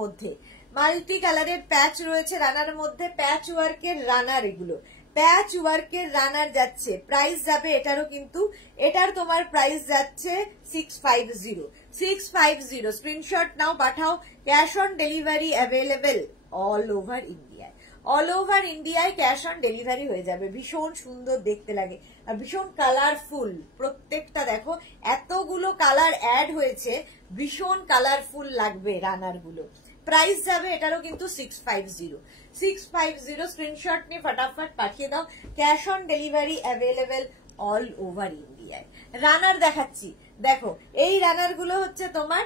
মধ্যে, প্যাচ ওয়ার্কের রানার, এগুলো প্যাচ ওয়ার্কের রানার যাচ্ছে। প্রাইস যাবে এটারও কিন্তু, এটার তোমার প্রাইস যাচ্ছে 650। স্ক্রিনশট নাও, পাঠাও। Cash on delivery available all over ইন্ডিয়ায়, অল ওভার ইন্ডিয়ায় ক্যাশ অন ডেলিভারি হয়ে যাবে। ভীষণ সুন্দর দেখতে লাগে আর ভীষণ কালারফুল, প্রত্যেকটা দেখো এতগুলো কালার অ্যাড হয়েছে, ভীষণ কালারফুল লাগবে রানার গুলো। প্রাইস যাবে এটারও কিন্তু 650 স্ক্রিনশট নিয়ে ফটাফট পাঠিয়ে দাও। Cash on delivery available all over ইন্ডিয়ায়। রানার দেখাচ্ছি, দেখো এই রানার গুলো হচ্ছে তোমার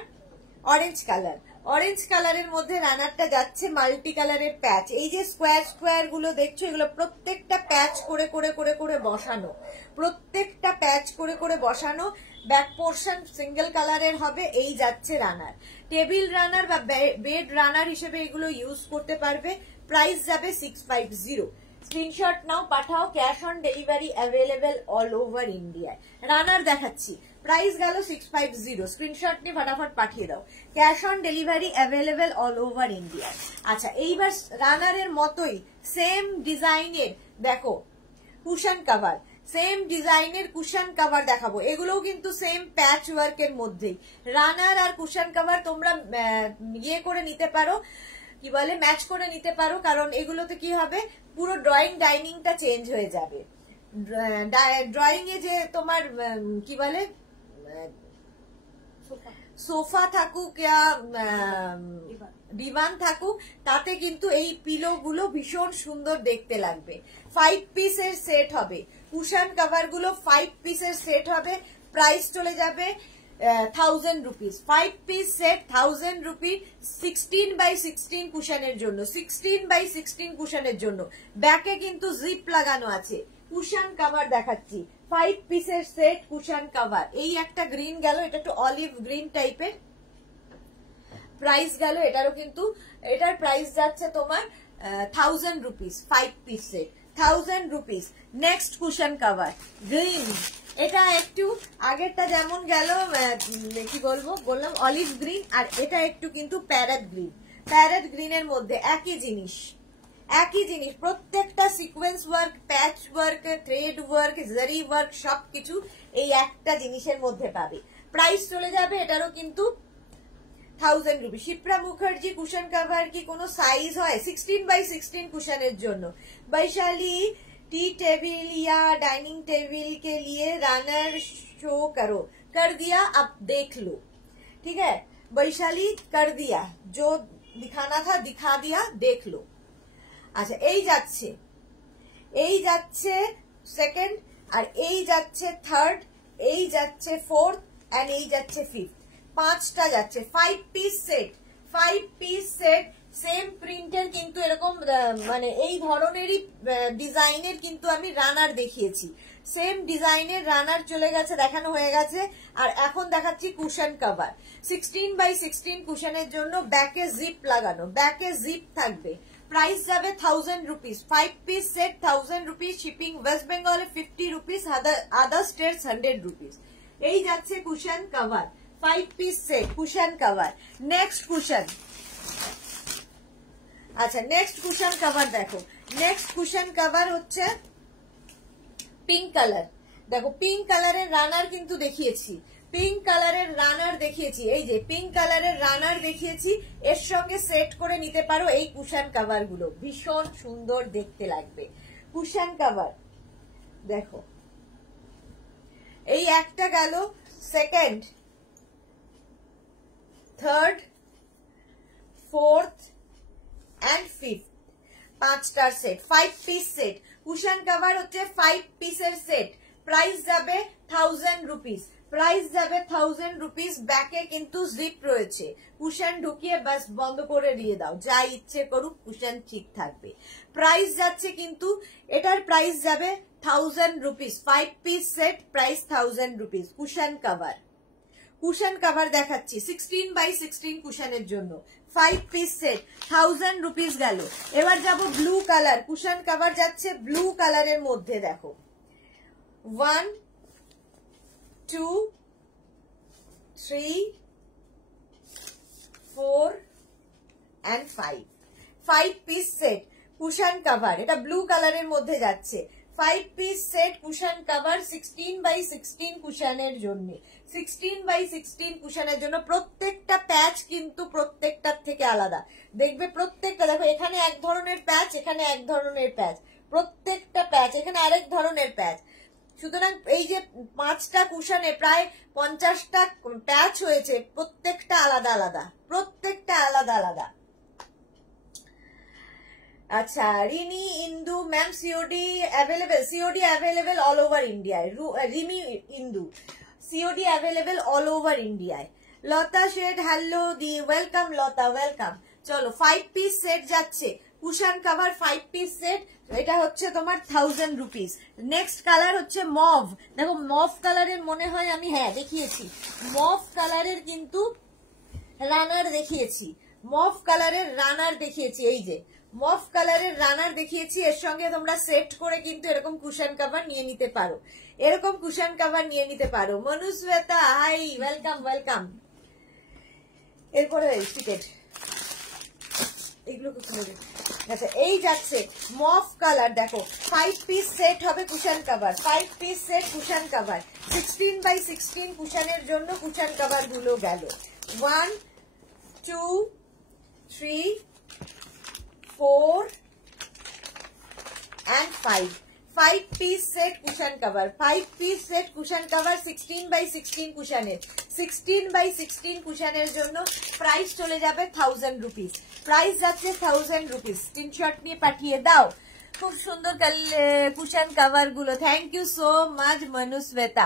অরেঞ্জ কালার, অরেঞ্জ কালারের মধ্যে রানারটা যাচ্ছে মাল্টি কালারের প্যাচ। এই যে স্কোয়ার স্কোয়ার গুলো দেখছো, এগুলো প্রত্যেকটা প্যাচ করে করে করে করে বসানো, প্রত্যেকটা প্যাচ করে করে বসানো। ব্যাক পোর্শন সিঙ্গেল কালারের হবে। এই যাচ্ছে রানার, টেবিল রানার বা বেড রানার হিসেবে এগুলো ইউজ করতে পারবে। প্রাইস যাবে 650। স্ক্রিনশট নাও, পাঠাও। Cash on delivery available all over ইন্ডিয়ায়। রানার দেখাচ্ছি, প্রাইস গেল 650। স্ক্রিনশট নিয়ে ফটাফট পাঠিয়ে দাও। Cash on delivery available all over ইন্ডিয়ায়। আচ্ছা, এইবার রানারের মতোই সেম ডিজাইনের দেখো কুশন কাভার, সেম ডিজাইনের কুশন কাভার দেখাবো। এগুলোও কিন্তু সেম প্যাচ ওয়ার্কের মধ্যেই। রানার আর কুশন কাভার তোমরা ইয়ে করে নিতে পারো, কি বলে, ম্যাচ করে নিতে পারো, কারণ এগুলোতে কি হবে, পুরো ড্রয়িং ডাইনিংটা চেঞ্জ হয়ে যাবে। ড্রয়িং এ যে তোমার কি বলে সোফা থাকুক ইয়া ডিভান থাকুক, তাতে কিন্তু এই পিলো গুলো ভীষণ সুন্দর দেখতে লাগবে। 5 পিসের সেট হবে, কুশন কাভার গুলো 5 পিসের সেট হবে। প্রাইস চলে যাবে 1000 rupees. 5 piece set 1000 rupee. 16x16 কুশনের জন্য, 16x16 কুশনের জন্য। ব্যাকে কিন্তু জিপ লাগানো আছে। কুশন কাভার দেখাচ্ছি, 5 পিসের সেট কুশন কাভার। এই একটা গ্রিন গেল, এটা একটু অলিভ গ্রিন টাইপের। প্রাইস গেল এটারও কিন্তু, এটার প্রাইস যাচ্ছে তোমার 1000 rupees. 5 piece set 1000 rupees. Next cushion cover green, এটা একটু আগেরটা যেমন গেল কি বললাম অলিভ গ্রিন, আর এটা একটু কিন্তু প্যারেট গ্রিন। প্যারেট গ্রিনের মধ্যে একই জিনিস, একই জিনিস, প্রত্যেকটা সিকোয়েন্স ওয়ার্ক, প্যাচ ওয়ার্ক, থ্রেড ওয়ার্ক, জারি ওয়ার্ক সবকিছু এই একটা জিনিসের মধ্যে পাবে। প্রাইস চলে যাবে এটারও কিন্তু 1000 rupee. Shipra Mukherjee cushion cover কি কোনো সাইজ হয়? 16x16 कुशনের জন্য। वैशाली टी टेबल या डाइनिंग टेबल के लिए रनर शो करो, कर दिया, अब देख लो। ठीक है वैशाली, कर दिया, जो दिखाना था दिखा दिया, देख लो। আচ্ছা, এই যাচ্ছে সেকেন্ড, আর এই যাচ্ছে থার্ড, এই যাচ্ছে ফোর্থ, এন্ড এই যাচ্ছে ফিফথ। 5টা যাচ্ছে। 5 piece set, 5 piece set same প্রিন্টের, কিন্তু এরকম মানে এই ধরনেরই ডিজাইনের কিন্তু আমি রানার দেখিয়েছি। সেম ডিজাইনের রানার চলে গেছে, দেখানো হয়ে গেছে। আর এখন দেখাচ্ছি কুশন কভার 16x16 কুশনের জন্য। ব্যাকে জিপ লাগানো, ব্যাকে জিপ থাকবে। প্রাইস যাবে 1000 rupees. 5 piece set 1000 rupees. Shipping West বেঙ্গলে 50 রুপিস, আদার স্টেটস 100 রুপিস। এই যাচ্ছে cushion cover 5 piece set cushion cover. Next cushion, আচ্ছা নেক্সট কুশন কভার দেখো। নেক্সট কুশন কভার হচ্ছে পিঙ্ক কালার। দেখো পিঙ্ক কালারের রানার কিন্তু দেখিয়েছি, পিঙ্ক কালারের রানার দেখিয়েছি, এই যে পিঙ্ক কালারের রানার দেখিয়েছি। এর সঙ্গে সেট করে নিতে পারো এই কুশন কভার গুলো, ভীষণ সুন্দর দেখতে লাগবে। কুশন কভার দেখো, এই একটা গেল, second, third, fourth and fifth, 5টার সেট। 5 পিস সেট কুশন কভার হচ্ছে 5 পিসের সেট। প্রাইস যাবে 1000 রুপিস। প্রাইস যাবে 1000 রুপিস। ব্যাকে কিন্তু জিপ রয়েছে, কুশন ঢুকিয়ে বাস বন্ধ করে দিয়ে দাও, যা ইচ্ছে করুক, কুশন ঠিক থাকবে। প্রাইস যাচ্ছে কিন্তু, এটার প্রাইস যাবে 1000 rupees. 5 piece set, price 1000 rupees. Cushion cover, cushion cover দেখাচ্ছি 16x16 কুশনের জন্য। 5 পিস সেট 1000 রুপিস গেল। এবার যাব ব্লু কালার, কুশন কভার যাচ্ছে ব্লু কালারের মধ্যে। দেখো 1 2 3 4 and 5 piece set cushion cover. এটা ব্লু কালারের মধ্যে যাচ্ছে। 5 piece set cushion cover 16x16 কুশনের জন্য, 16x16 কুশনের জন্য। প্রত্যেকটা প্যাচ কিন্তু প্রত্যেকটার থেকে আলাদা, দেখবে প্রত্যেকটা। দেখো এখানে এক ধরনের প্যাচ, এখানে এক ধরনের প্যাচ, প্রত্যেকটা প্যাচ, এখানে আরেক ধরনের প্যাচ। সুতরাং এই যে 5টা কুশনে প্রায় 50টা প্যাচ হয়েছে, প্রত্যেকটা আলাদা আলাদা, প্রত্যেকটা আলাদা আলাদা। আচ্ছা, Rini Indu ma'am COD available, COD available all over ইন্ডিয়ায়। Rimi Indu COD available all over ইন্ডিয়ায়। লতা শেড হ্যালো দি, ওয়েলকাম লতা, ওয়েলকাম। চলো 5 পিস সেট যাচ্ছে, কুশন কভার 5 পিস সেট, এটা হচ্ছে তোমার 1000 রুপিস। নেক্সট কালার হচ্ছে মভ। দেখো মভ কালারের মনে হয় আমি হ্যাঁ দেখিয়েছি, মভ কালারের কিন্তু রানার দেখিয়েছি, মভ কালারের রানার দেখিয়েছি, এই যে মভ কালারের রানার দেখিয়েছি। এর সঙ্গে তোমরা সেট করে কিন্তু এরকম কুশন কভার নিয়ে নিতে পারো, এরকম কুশন কভার নিয়ে নিতে পারো। মনুশ্বেতা হাই, ওয়েলকাম ওয়েলকাম। এরপরে টিকেট এগুলো খুলে, আচ্ছা এই যাচ্ছে মভ কালার। দেখো 5 পিস সেট হবে cushion cover, 5 piece set cushion cover 16x16 কুশনের জন্য কুশন কভার গুলো গেল। 1 2 3 4 and 5 piece set cushion cover, 5 piece set cushion cover 16x16 কুশনের, 16x16 কুশনের জন্য প্রাইস চলে যাবে 1000 রুপিস, প্রাইস যাচ্ছে 1000 রুপিস। স্ক্রিনশট নিয়ে পাঠিয়ে দাও। খুব সুন্দর কুশন কভার গুলো, thank you so much Manushweta.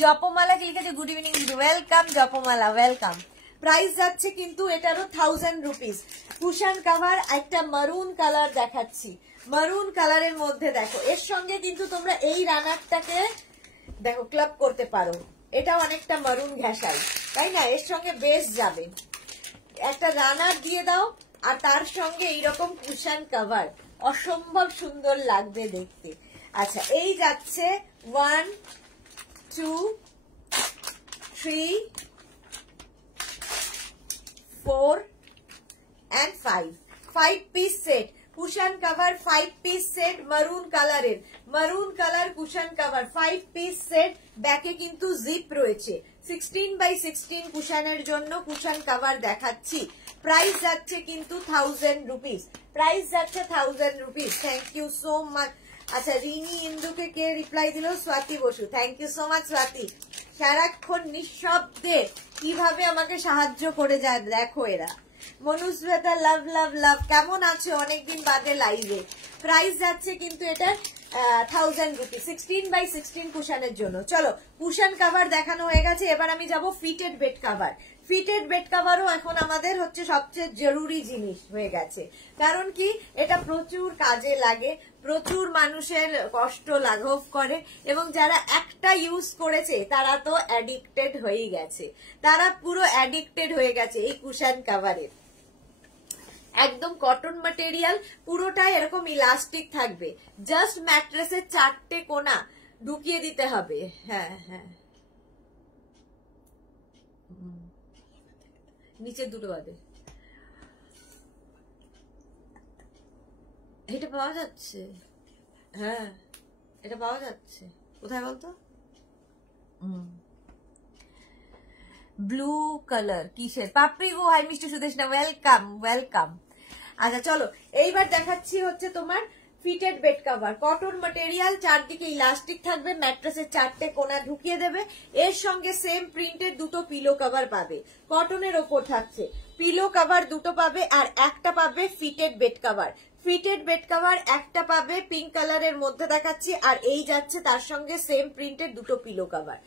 Japamala কি লিখেছে, good evening, welcome Japamala, welcome. Price যাচ্ছে কিন্তু এটারও 1000 রুপিস। কুশন কভার একটা মারুন কালার দেখাচ্ছি, মারুন কালারের মধ্যে দেখো এর সঙ্গে কিন্তু তোমরা এই রানারটাকে দেখো ক্লাব করতে পারো, এটা অনেকটা মারুন ঘেঁষাই, তাই না? এর সঙ্গে বেশ যাবে, একটা রানার দিয়ে দাও আর তার সঙ্গে এইরকম কুশন কভার, অসম্ভব সুন্দর লাগবে দেখতে। আচ্ছা এই যাচ্ছে 1 2 3 4 and 5 piece set cushion cover, 5 piece set মারুন কালারের, মারুন colour cushion cover 5 piece set. ব্যাকে কিন্তু জিপ রয়েছে, 16x16 কুশনের জন্য কুশন কভার দেখাচ্ছি। প্রাইস যাচ্ছে কিন্তু 1000 রুপিস, প্রাইস যাচ্ছে 1000 rupees. Thank you so much. আচ্ছা রিনি ইন্দুকে কে রিপ্লাই দিল, Swati Basu, thank you so much Swati. সারাক্ষণ নিঃশব্দে কিভাবে আমাকে সাহায্য করে যায় দেখো এরা। মনুশ্বেতা লাভ লাভ লাভ, কেমন আছো অনেকদিন বাদে লাইভে। প্রাইস যাচ্ছে কিন্তু এটা 1000 রুপিস 16x16 কুশনের জন্য। চলো কুশন কভার দেখানো হয়ে গেছে, এবার আমি যাব fitted bed cover. Fitted bed কভারও এখন আমাদের হচ্ছে সবচেয়ে জরুরি জিনিস হয়ে গেছে, কারণ কি এটা প্রচুর কাজে লাগে, প্রচুর মানুষের কষ্ট লাঘব করে, এবং যারা একটা ইউজ করেছে তারা তো অ্যাডিক্টেড হয়ে গেছে, তারা পুরো অ্যাডিক্টেড হয়ে গেছে এই কুশন কভারের। একদম কটন ম্যাটেরিয়াল, পুরোটাই এরকম ইলাস্টিক থাকবে, জাস্ট ম্যাট্রেসের 4টে কোণা ঢুকিয়ে দিতে হবে। হ্যাঁ হ্যাঁ নিচে দুটো বাদে এটা পাওয়া যাচ্ছে, হ্যাঁ এটা পাওয়া যাচ্ছে কোথায় বলতো, ব্লু কালার কিসের, পাপড়ি গো হাই মিষ্টি সুদেশনা, ওয়েলকাম ওয়েলকাম। আচ্ছা চলো এইবার দেখাচ্ছি হচ্ছে তোমার fitted bed cover, cotton material, চারদিকে ইলাস্টিক থাকবে, ম্যাট্রেসের 4টে কোণা ঢুকিয়ে দেবে, এর সঙ্গে সেম প্রিন্টের দুটো পিলো কভার পাবে, কটনের ওপর থাকছে, পিলো কভার দুটো পাবে, আর একটা পাবে fitted bed cover. Fitted bed cover একটা পাবে পিঙ্ক কালারের মধ্যে দেখাচ্ছি, আর এই যাচ্ছে তার সঙ্গে সেম প্রিন্টের দুটো pillow cover.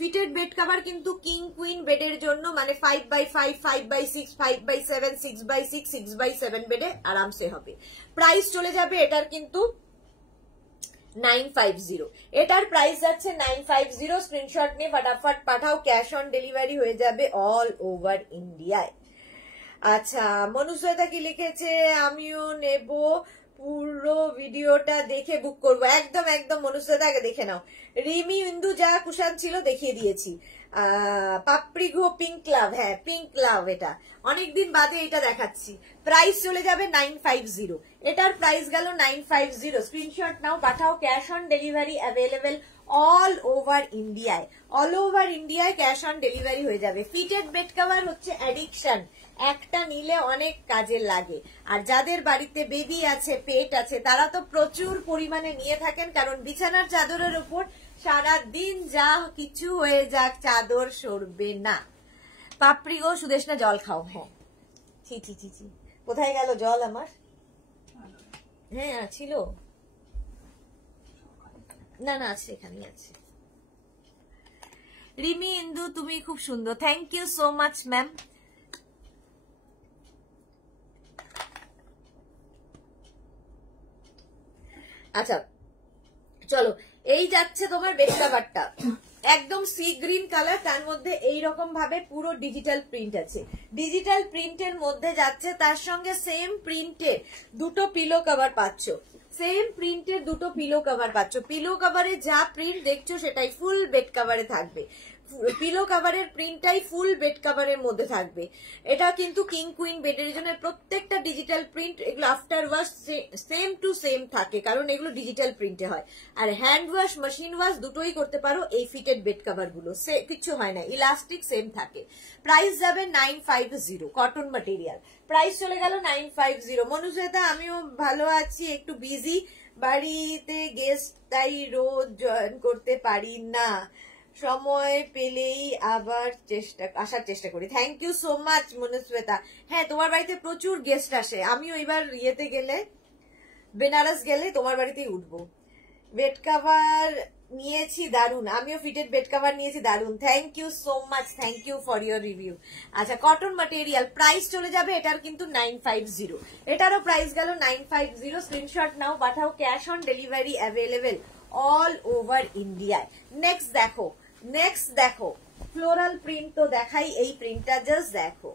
Fitted bed cover কিন্তু কিং কুইন বেডের জন্য, মানে 5x5 5x6 5x7 6x6 6x7 বেডে আরামসে হবে। প্রাইস চলে যাবে এটার কিন্তু 950, এটার প্রাইস যাচ্ছে 950। স্ক্রিনশট নিয়ে ফটাফট পাঠাও, ক্যাশ অন ডেলিভারি হয়ে যাবে অল ওভার ইন্ডিয়ায়। আচ্ছা মনুশ্বেতা কি লিখেছে, আমিও নেব পুরো ভিডিওটা দেখে বুক করবো, একদম একদম মনুষ্যতা আগে দেখে নাও। রিমি ইন্দু যা কুশান ছিল দেখিয়ে দিয়েছি। পাপড়ি গো পিঙ্ক লাভ, হ্যাঁ পিঙ্ক লাভ, এটা অনেকদিন বাদে এটা দেখাচ্ছি। প্রাইস চলে যাবে 950, এটার প্রাইস গেল 950। স্ক্রিনশট নাও, পাঠাও। Cash on delivery available all over ইন্ডিয়ায়, অল ওভার ইন্ডিয়ায় ক্যাশ অন ডেলিভারি হয়ে যাবে। ফিটেড বেড কভার হচ্ছে অ্যাডিকশন, একটা নিলে অনেক কাজে লাগে। আর যাদের বাড়িতে বেবি আছে, পেট আছে, তারা তো প্রচুর পরিমাণে নিয়ে থাকেন, কারণ বিছানার চাদরের উপর সারা দিন যা কিছু হয়ে যাক চাদর সরবে না। পাপড়ি গো সুদেশনা জল খাও, হ্যাঁ ছি ছি ছি ছি, কোথায় গেল জল আমার? হ্যাঁ ছিল, না না আছে, এখানেই আছে। রিমি ইন্দু তুমি খুব সুন্দর, thank you so much ma'am. আচ্ছা চলো, এই যাচ্ছে তোমার বেড কভারটা, একদম সি গ্রিন কালার, তার মধ্যে এইরকম ভাবে পুরো ডিজিটাল প্রিন্ট আছে। ডিজিটাল প্রিন্টের মধ্যে যাচ্ছে, তার সঙ্গে সেম প্রিন্টের দুটো পিলো কভার পাচ্ছ, সেম প্রিন্টের দুটো পিলো কভার পাচ্ছ। পিলো কভারে যা প্রিন্ট দেখছো সেটাই ফুল বেড কভারে থাকবে, পিলো কভারের প্রিন্টটাই ফুল বেড কভারের মধ্যে থাকবে। এটা কিন্তু কিং কুইন বেডের জন্য প্রত্যেকটা ডিজিটাল প্রিন্ট, এগুলো after wash same to same থাকে, কারণ এগুলো ডিজিটাল প্রিন্টে হয়। আর হ্যান্ড ওয়াশ, মেশিন ওয়াশ দুটোই করতে পারো এই ফিটেড বেড কভার গুলো, কিছু হয় না, ইলাস্টিক সেম থাকে। প্রাইস যাবে 950, কটন ম্যাটেরিয়াল। প্রাইস চলে গেল 950। মনুষেতা আমিও ভালো আছি, একটু বিজি, বাড়িতে গেস্ট তাই রোজ জয়েন করতে পারি না, সময় পেলেই আবার আসার চেষ্টা করি। Thank you so much Manushyata. হ্যাঁ তোমার বাড়িতে প্রচুর গেস্ট আসে, আমিও এবার ইয়েতে গেলে, বেনারস গেলে তোমার বাড়িতেই উঠবো। বেড কভার নিয়েছি দারুন, আমিও ফিটেড বেড কভার নিয়েছি দারুন, thank you so much, thank you for your review. আচ্ছা কটন ম্যাটেরিয়াল, প্রাইস চলে যাবে এটার কিন্তু 950, এটারও প্রাইস গেল 950। স্ক্রিনশট নাও, পাঠাও। Cash on delivery available all over ইন্ডিয়ায়। নেক্সট দেখো, নেক্সট দেখো ফ্লোরাল প্রিন্ট, তো দেখাই এই প্রিন্টটা, জাস্ট দেখো।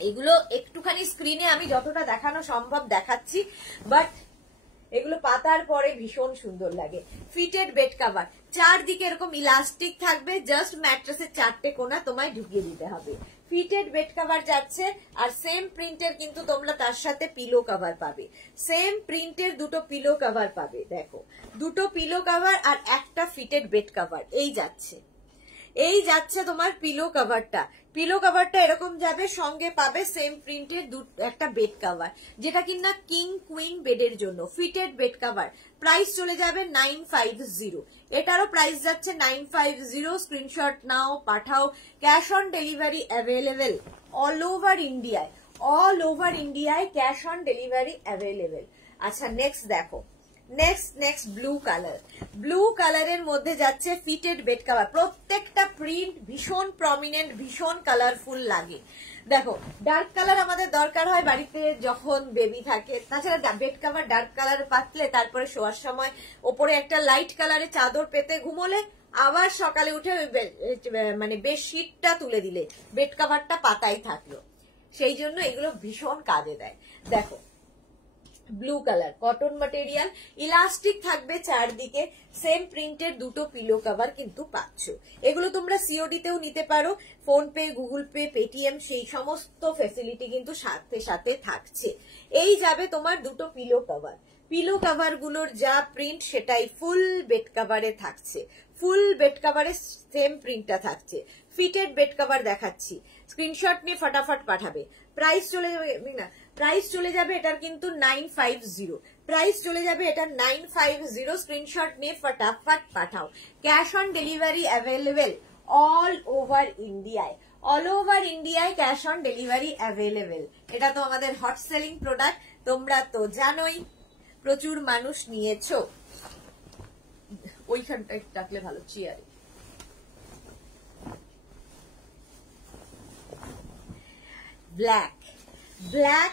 এগুলো একটুখানি স্ক্রিনে আমি যতটা দেখানো সম্ভব দেখাচ্ছি, বাট এগুলো পাতার পরে ভীষণ সুন্দর লাগে। ফিটেড বেড কভার, চারদিকে এরকম ইলাস্টিক থাকবে, জাস্ট ম্যাট্রেসের চারটে কোনা তোমায় ঢুকিয়ে দিতে হবে। ফিটেড বেড কভার যাচ্ছে, আর সেম প্রিন্টের কিন্তু তোমরা তার সাথে পিলো কভার পাবে, সেম প্রিন্টের দুটো পিলো কভার পাবে। দেখো দুটো পিলো কভার আর একটা ফিটেড বেড কভার, এই যাচ্ছে, এই যাচ্ছে তোমার পিলো কভারটা। পিলো কভারটা এরকম যাবে, সঙ্গে পাবে সেম প্রিন্টের একটা বেড কভার, যেটা কিনা কিং কুইন বেডের জন্য ফিটেড বেড কভার। প্রাইস চলে যাবে 950, এটারও প্রাইস যাচ্ছে 950। স্ক্রিনশট নাও, পাঠাও। Cash on delivery available all over ইন্ডিয়ায়, অল ওভার ইন্ডিয়ায় ক্যাশ অন ডেলিভারি অ্যাভেলেবেল। আচ্ছা নেক্সট দেখো, নেক্সট ব্লু কালার, ব্লু কালারের মধ্যে যাচ্ছে ফিটেড বেড কভার। প্রত্যেকটা প্রিন্ট ভীষণ প্রমিনেন্ট, ভীষণ কালারফুল লাগে। দেখো ডার্ক কালার আমাদের দরকার হয় বাড়িতে যখন বেবি থাকে, তাছাড়া বেড কভার ডার্ক কালার পাতলে তারপরে শোয়ার সময় ওপরে একটা লাইট কালারের চাদর পেতে ঘুমোলে, আবার সকালে উঠে মানে বেডশিটটা তুলে দিলে বেড কভারটা পাতাই থাকলো, সেই জন্য এগুলো ভীষণ কাজে দেয়। দেখো blue colour, cotton material, elastic থাকবে চারদিকে, সেম প্রিন্টের দুটো পিলো কভার কিন্তু পাচ্ছ। এগুলো তোমরা সিওডি তেও নিতে পারো, phone pay, Google pay, Paytm, সেই সমস্ত ফেসিলিটি কিন্তু সাথে সাথে থাকছে। এই যাবে তোমার দুটো পিলো কভার, পিলো কভার গুলোর যা প্রিন্ট সেটাই ফুল বেড কভারে থাকছে, ফুল বেড কভারে সেম প্রিন্টটা থাকছে। ফিটেড বেড কভার দেখাচ্ছি, স্ক্রিনশট নিয়ে ফটাফট পাঠাবে। প্রাইস চলে যাবে না, প্রাইস চলে যাবে এটার কিন্তু 950, প্রাইস চলে যাবে এটা 950। স্ক্রিনশট নিয়ে ফটাফট পাঠাও। Cash on delivery available all over ইন্ডিয়ায়, অল ওভার ইন্ডিয়ায় ক্যাশ অন ডেলিভারি অ্যাভেলেবেল। এটা তো আমাদের হট সেলিং প্রোডাক্ট, তোমরা তো জানোই, প্রচুর মানুষ নিয়েছো। ওইখানটা রাখলে ভালো, চেয়ারে। ব্ল্যাক, ব্ল্যাক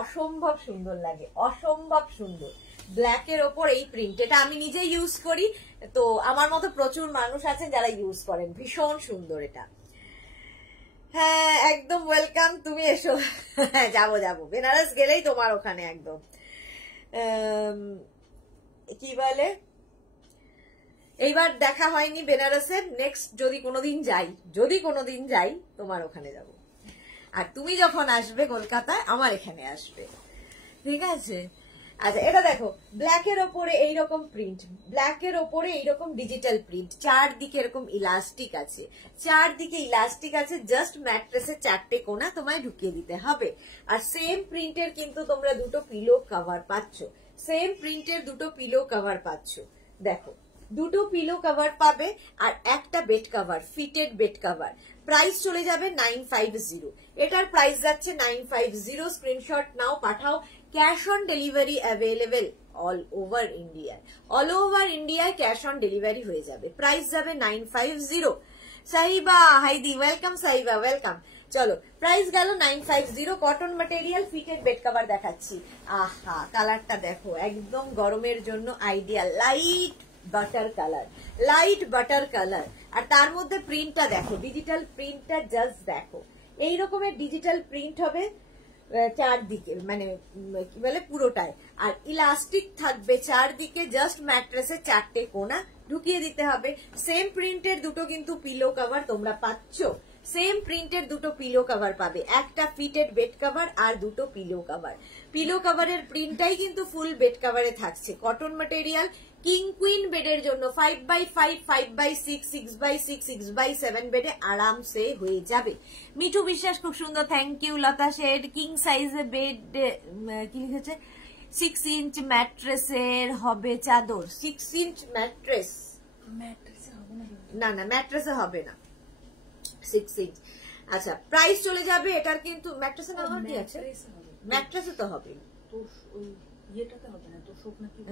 অসম্ভব সুন্দর লাগে, অসম্ভব সুন্দর। ব্ল্যাকের ওপর এই প্রিন্ট, এটা আমি নিজে ইউজ করি, তো আমার মতো প্রচুর মানুষ আছেন যারা ইউজ করেন, ভীষণ সুন্দর এটা। হ্যাঁ একদম ওয়েলকাম, তুমি এসো। যাবো যাবো, বেনারস গেলেই তোমার ওখানে একদম। কি বলে, এইবার দেখা হয়নি বেনারসের, নেক্সট যদি কোনোদিন যাই তোমার ওখানে যাব, আর তুমি যখন আসবে কলকাতায় আমার এখানে আসবে, ঠিক আছে? আচ্ছা, এটা দেখো, ব্ল্যাকের ওপরে এইরকম প্রিন্ট, ব্ল্যাকের ওপরে এইরকম ডিজিটাল প্রিন্ট, চারদিকে এরকম ইলাস্টিক আছে, জাস্ট ম্যাট্রেসে 4টে কোনা তোমায় ঢুকিয়ে দিতে হবে। আর সেম প্রিন্টের কিন্তু তোমরা দুটো পিলো কভার পাচ্ছ, দেখো দুটো পিলো কভার পাবে আর একটা bed cover, fitted bed cover. Price চলে যাবে 950, এটার প্রাইস যাচ্ছে 950। স্ক্রিনশট নাও, পাঠাও। Cash on delivery available all over ইন্ডিয়ায় ক্যাশ অন ডেলিভারি হয়ে যাবে। প্রাইস যাবে 950। সাহিবা হাইদি, ওয়েলকাম সাহিবা, ওয়েলকাম। চলো, প্রাইস গেল 950। Cotton material, fitted bed cover দেখাচ্ছি। আহা, কালারটা দেখো, একদম গরমের জন্য আইডিয়াল, লাইট বাটার কালার। আর তার মধ্যে প্রিন্টটা দেখো, ডিজিটাল প্রিন্টটা জাস্ট দেখো, এই রকমের ডিজিটাল প্রিন্ট হবে চারদিকে, মানে কি বলে পুরোটায়, আর ইলাস্টিক থাকবে চারদিকে, জাস্ট ম্যাট্রেসে 4টে কোনা ঢুকিয়ে দিতে হবে। সেম প্রিন্টের দুটো কিন্তু পিলো কভার তোমরা পাচ্ছ, সেম প্রিন্টের দুটো পিলো কভার পাবে, একটা ফিটেড বেড কভার আর দুটো পিলো কভার। পিলো কভারের প্রিন্টটাই কিন্তু ফুল বেড কভারে থাকছে। কটন ম্যাটেরিয়াল, কিং কুইন বেডের জন্য 5x5, 5x6, 6x6, 6x7 বেডে আরামসে হয়ে যাবে। মিঠু বিশ্বাস খুব সুন্দর, থ্যাংক ইউ। লতা শেড, কিং সাইজের বেড, কি লিখেছে, 6 ইঞ্চ ম্যাট্রেসের হবে চাদর। 6 ইঞ্চ ম্যাট্রেস, না ম্যাট্রেসে হবে না, 6 ইঞ্চ। আচ্ছা, প্রাইস চলে যাবে এটার কিন্তু, ম্যাট্রেসে না হওয়ার কি আছে, ম্যাট্রেসে তো হবে,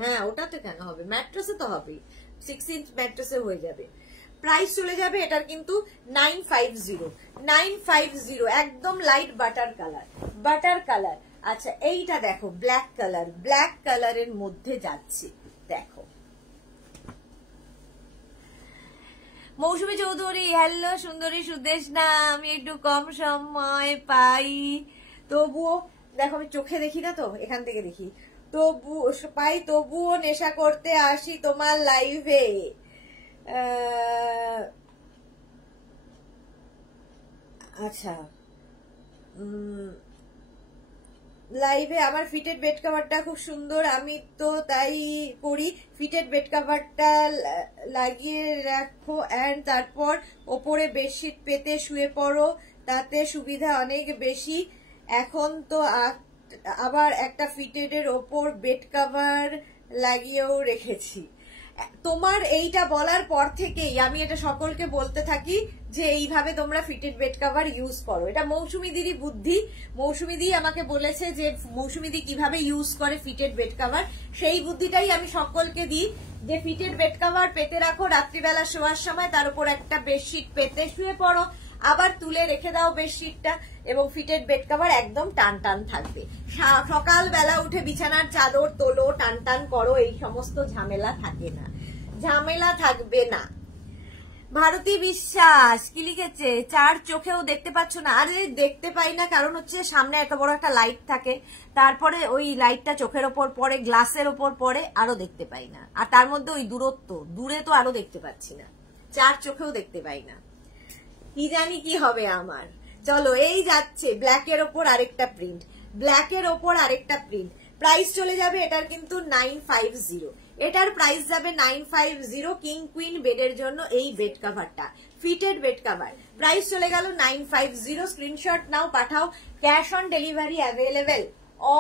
হ্যাঁ ওটাতে কেন হবে, ম্যাট্রেসে তো হবে, 6 ইঞ্চ ম্যাট্রেসে হয়ে যাবে। প্রাইস চলে যাবে এটার কিন্তু 950, একদম লাইট বাটার কালার। আচ্ছা, এইটা দেখো, ব্ল্যাক কালারের মধ্যে যাচ্ছে, দেখো। মৌসুমী চৌধুরী, হ্যালো সুন্দরী সুদেশনা, আমি একটু কম সময় পাই, তবুও দেখো, আমি চোখে দেখি না তো, এখান থেকে দেখি, তবুও নেশা করতে আসি তোমার লাইভে। আচ্ছা, লাইভে আমার ফিটেড বেড কভারটা খুব সুন্দর, আমি তো তাই করি, ফিটেড বেড কভারটা লাগিয়ে রাখো এন্ড তারপর ওপরে বেডশিট পেতে শুয়ে পড়ো, তাতে সুবিধা অনেক বেশি। এখন তো আবার একটা ফিটেডের ওপর বেড কভার লাগিয়েও রেখেছি। তোমার এইটা বলার পর থেকেই আমি এটা সকলকে বলতে থাকি যে এইভাবে তোমরা ফিটেড বেড কভার ইউজ করো। এটা মৌসুমী দিদি বুদ্ধি, মৌসুমী দি আমাকে বলেছে যে মৌসুমী দি কিভাবে ইউজ করে ফিটেড বেড কভার, সেই বুদ্ধিটাই আমি সকলকে দিই যে ফিটেড বেড কভার পেতে রাখো, রাত্রিবেলা শোয়ার সময় তার উপর একটা বেডশিট পেতে শুয়ে পড়ো, আবার তুলে রেখে দাও বেডশিটটা, এবং ফিটেড বেড কভার একদম টান থাকবে। সকালবেলা উঠে বিছানার চাদর তোলো, টান করো, এই সমস্ত ঝামেলা থাকবে না। ভারতী বিশ্বাস কি লিখেছে, 4 চোখেও দেখতে পাচ্ছ না? আরে দেখতে পাই না, কারণ হচ্ছে সামনে এত বড় একটা লাইট থাকে, তারপরে ওই লাইটটা চোখের ওপর পড়ে, গ্লাসের ওপর পড়ে, আরো দেখতে পাই না। আর তার মধ্যে ওই দূরে তো আরো দেখতে পাচ্ছি না, 4 চোখেও দেখতে পাই না, কি জানি কি হবে আমার। চলো, এই যাচ্ছে ব্ল্যাকের ওপর আরেকটা প্রিন্ট, প্রাইস চলে যাবে এটার কিন্তু 950, এটার প্রাইস যাবে 950। কিং কুইন বেডের জন্য এই বেড কভারটা, ফিটেড বেড কভার, প্রাইস চলে গেল 950। স্ক্রিনশট নাও, পাঠাও। Cash on delivery available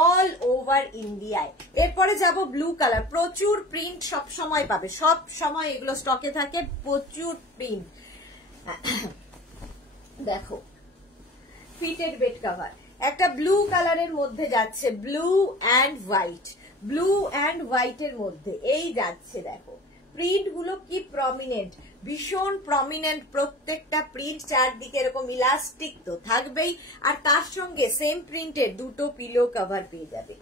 all over ইন্ডিয়ায়। এরপরে যাব ব্লু কালার, প্রচুর প্রিন্ট সব সময় পাবে, সব সময় এগুলো স্টকে থাকে, প্রচুর প্রিন্ট। দেখো, ফিটেড বেড কভার একটা ব্লু কালারের মধ্যে যাচ্ছে, ব্লু অ্যান্ড হোয়াইটের মধ্যে এই যাচ্ছে। দেখো প্রিন্ট গুলো কি প্রমিনেন্ট, ভীষণ প্রমিনেন্ট প্রত্যেকটা প্রিন্ট, চারদিকে এরকম ইলাস্টিক তো থাকবেই, আর তার সঙ্গে সেম প্রিন্টের দুটো পিলো কভার পেয়ে যাবে,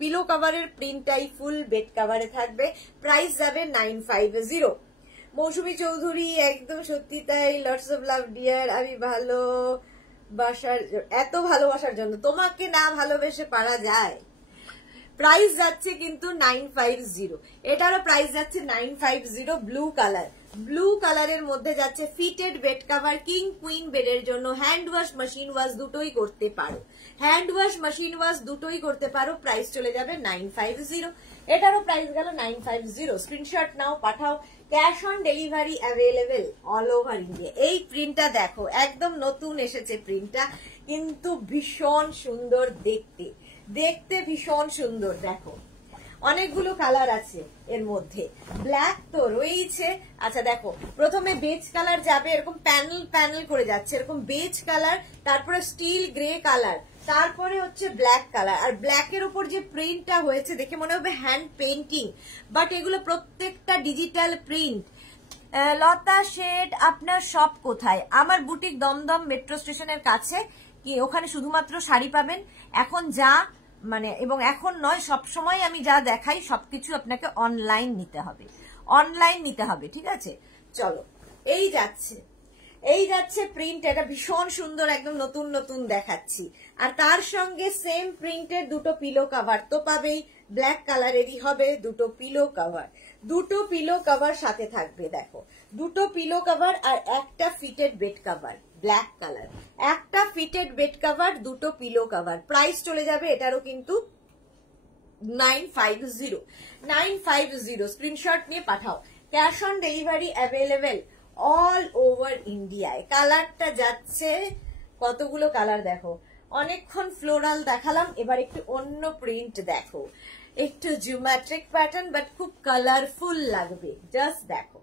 পিলো কভারের প্রিন্টটাই ফুল বেড কভারে থাকবে। প্রাইস যাবে 950। মৌসুমী চৌধুরী, একদম সত্যি তাই, লটস অফ লাভ ডিয়ার। আমি এত ভালোবাসার জন্য, তোমাকে না ভালোবেসে পারা যায়? প্রাইস যাচ্ছে কিন্তু 950, এটারও প্রাইস যাচ্ছে 950। ব্লু কালার, ব্লু কালারের মধ্যে যাচ্ছে fitted bed cover, king queen বেডের জন্য। হ্যান্ড ওয়াশ মেশিন ওয়াশ দুটোই করতে পারো, হ্যান্ড ওয়াশ মেশিন ওয়াশ দুটোই করতে পারো। প্রাইস চলে যাবে 950, এটারও প্রাইস গেল 950। স্ক্রিনশট নাও, পাঠাও। Cash on delivery available all over India. এই প্রিন্টটা দেখো, একদম নতুন এসেছে প্রিন্টটা, কিন্তু ভীষণ সুন্দর দেখতে, দেখতে ভীষণ সুন্দর। দেখো অনেকগুলো কালার আছে এর মধ্যে, ব্ল্যাক তো রয়েছে। আচ্ছা দেখো, প্রথমে বেজ কালার যাবে, এরকম প্যানেল প্যানেল করে যাচ্ছে, এরকম বেজ কালার, তারপরে স্টিল গ্রে কালার, তারপরে হচ্ছে ব্ল্যাক কালার। আর ব্ল্যাকের উপর যে প্রিন্টটা হয়েছে দেখে মনে হবে হ্যান্ড পেন্টিং, বাট এগুলো প্রত্যেকটা ডিজিটাল প্রিন্ট। লতা শেড, আপনার শপ কোথায়? আমার বুটিক দমদম মেট্রো স্টেশনের কাছে, কি ওখানে শুধুমাত্র শাড়ি পাবেন। এখন যা মানে, এবং এখন নয়, সব সময় আমি যা দেখাই সবকিছু আপনাকে অনলাইন নিতে হবে, অনলাইন নিতে হবে, ঠিক আছে? চলো, এই যাচ্ছে, এই যাচ্ছে প্রিন্ট, এটা ভীষণ সুন্দর, একদম নতুন নতুন দেখাচ্ছি। আর তার সঙ্গে সেম প্রিন্টের দুটো পিলো কভার তো পাবেই, ব্ল্যাক কালারেরই হবে দুটো পিলো কভার, দুটো পিলো কভার সাথে থাকবে। দেখো দুটো পিলো কভার আর একটা fitted bed cover, black colour, একটা ফিটেড বেড কভার, দুটো পিলো কভার। প্রাইস চলে যাবে এটারও কিন্তু 950, 950। স্ক্রিনশট নিয়ে পাঠাও। Cash on delivery available all over ইন্ডিয়ায়। কালারটা যাচ্ছে, কতগুলো কালার দেখো, অনেকক্ষণ ফ্লোরাল দেখালাম, এবার একটু অন্য প্রিন্ট দেখো, একটু জিওমেট্রিক প্যাটার্ন বাট খুব কালারফুল লাগবে। জাস্ট দেখো,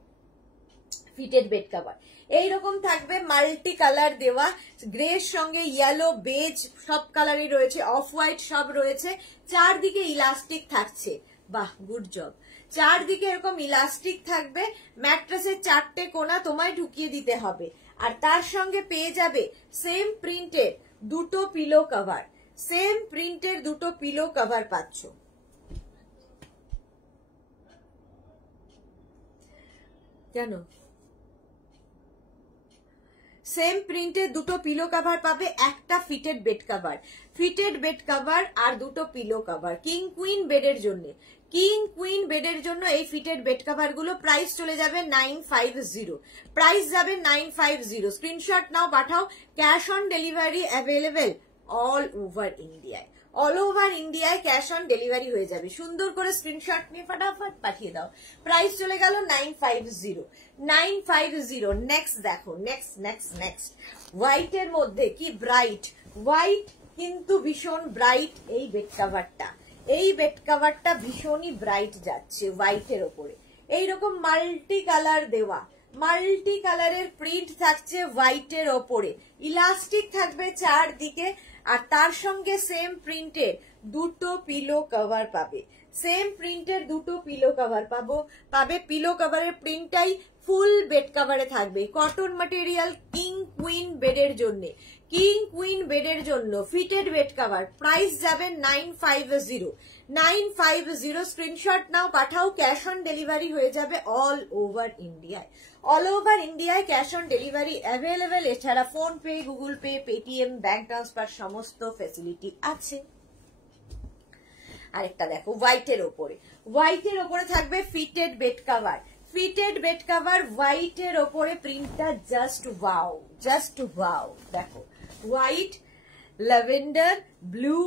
ফিটেড বেড কভার এইরকম থাকবে, মাল্টি কালার দেওয়া, গ্রের সঙ্গে ইয়েলো, বেজ সব কালারই রয়েছে, অফ হোয়াইট সব রয়েছে। চারদিকে ইলাস্টিক থাকছে, বাহ গুড জব। চারদিকে এরকম ইলাস্টিক থাকবে, ম্যাট্রেসের চারটে কোণা তোমায় ঢুকিয়ে দিতে হবে। আর তার সঙ্গে পেয়ে যাবে সেম প্রিন্টের দুটো পিলো কভার, সেম প্রিন্টের দুটো পিলো কভার পাচ্ছ। কেন? সেম প্রিন্টের দুটো পিলো কভার পাবে, একটা fitted bed cover, fitted bed cover আর দুটো পিলো কভার, কিং কুইন বেডের জন্য, কিং কুইন বেডের জন্য এই ফিটেড বেড কভার গুলো। প্রাইস চলে যাবে 950, প্রাইস যাবে 950। স্ক্রিনশট নাও, পাঠাও। Cash on delivery available all over ইন্ডিয়ায়, অল ওভার ইন্ডিয়ায় ক্যাশ অন ডেলিভারি হয়ে যাবে। সুন্দর করে স্ক্রিনশট নিয়ে ফটাফট পাঠিয়ে দাও। প্রাইস চলে গেল 950, 950। নেক্সট দেখো, নেক্সট নেক্সট নেক্সট হোয়াইটের মধ্যে কি ব্রাইট, হোয়াইট কিন্তু ভীষণ ব্রাইট এই বেড কভারটা, এই বেড কভারটা ভীষণই ব্রাইট যাচ্ছে হোয়াইটের ওপরে। এইরকম মাল্টি কালার দেওয়া, মাল্টি কালারের প্রিন্ট থাকছে হোয়াইটের ওপরে, ইলাস্টিক থাকবে চারদিকে। আর তার সঙ্গে সেম প্রিন্টের দুটো পিলো কভার পাবে, সেম প্রিন্টের দুটো পিলো কভার পাবে। পিলো কভারের প্রিন্টটাই ফুল বেড কভারে থাকবে, কটন ম্যাটেরিয়াল, কিং কুইন বেডের জন্য, কিং কুইন বেডের জন্য ফিটেড বেড কভার। প্রাইস যাবে 950, 950। স্ক্রিনশট নাও, পাঠাও। ক্যাশ অন ডেলিভারি হয়ে যাবে অল ওভার ইন্ডিয়ায়, অল ওভার ইন্ডিয়ায় ক্যাশ অন ডেলিভারি অ্যাভেলেবেল। এছাড়া phone pay, Google pay, Paytm, bank transfer সমস্ত ফ্যাসিলিটি আছে। আরেকটা দেখো হোয়াইটের ওপরে, হোয়াইটের ওপরে থাকবে fitted bed cover, fitted bed cover হোয়াইটের ওপরে। প্রিন্টটা জাস্ট ওয়াও, জাস্ট ওয়াও। দেখো হোয়াইট, ল্যাভেন্ডার, ব্লু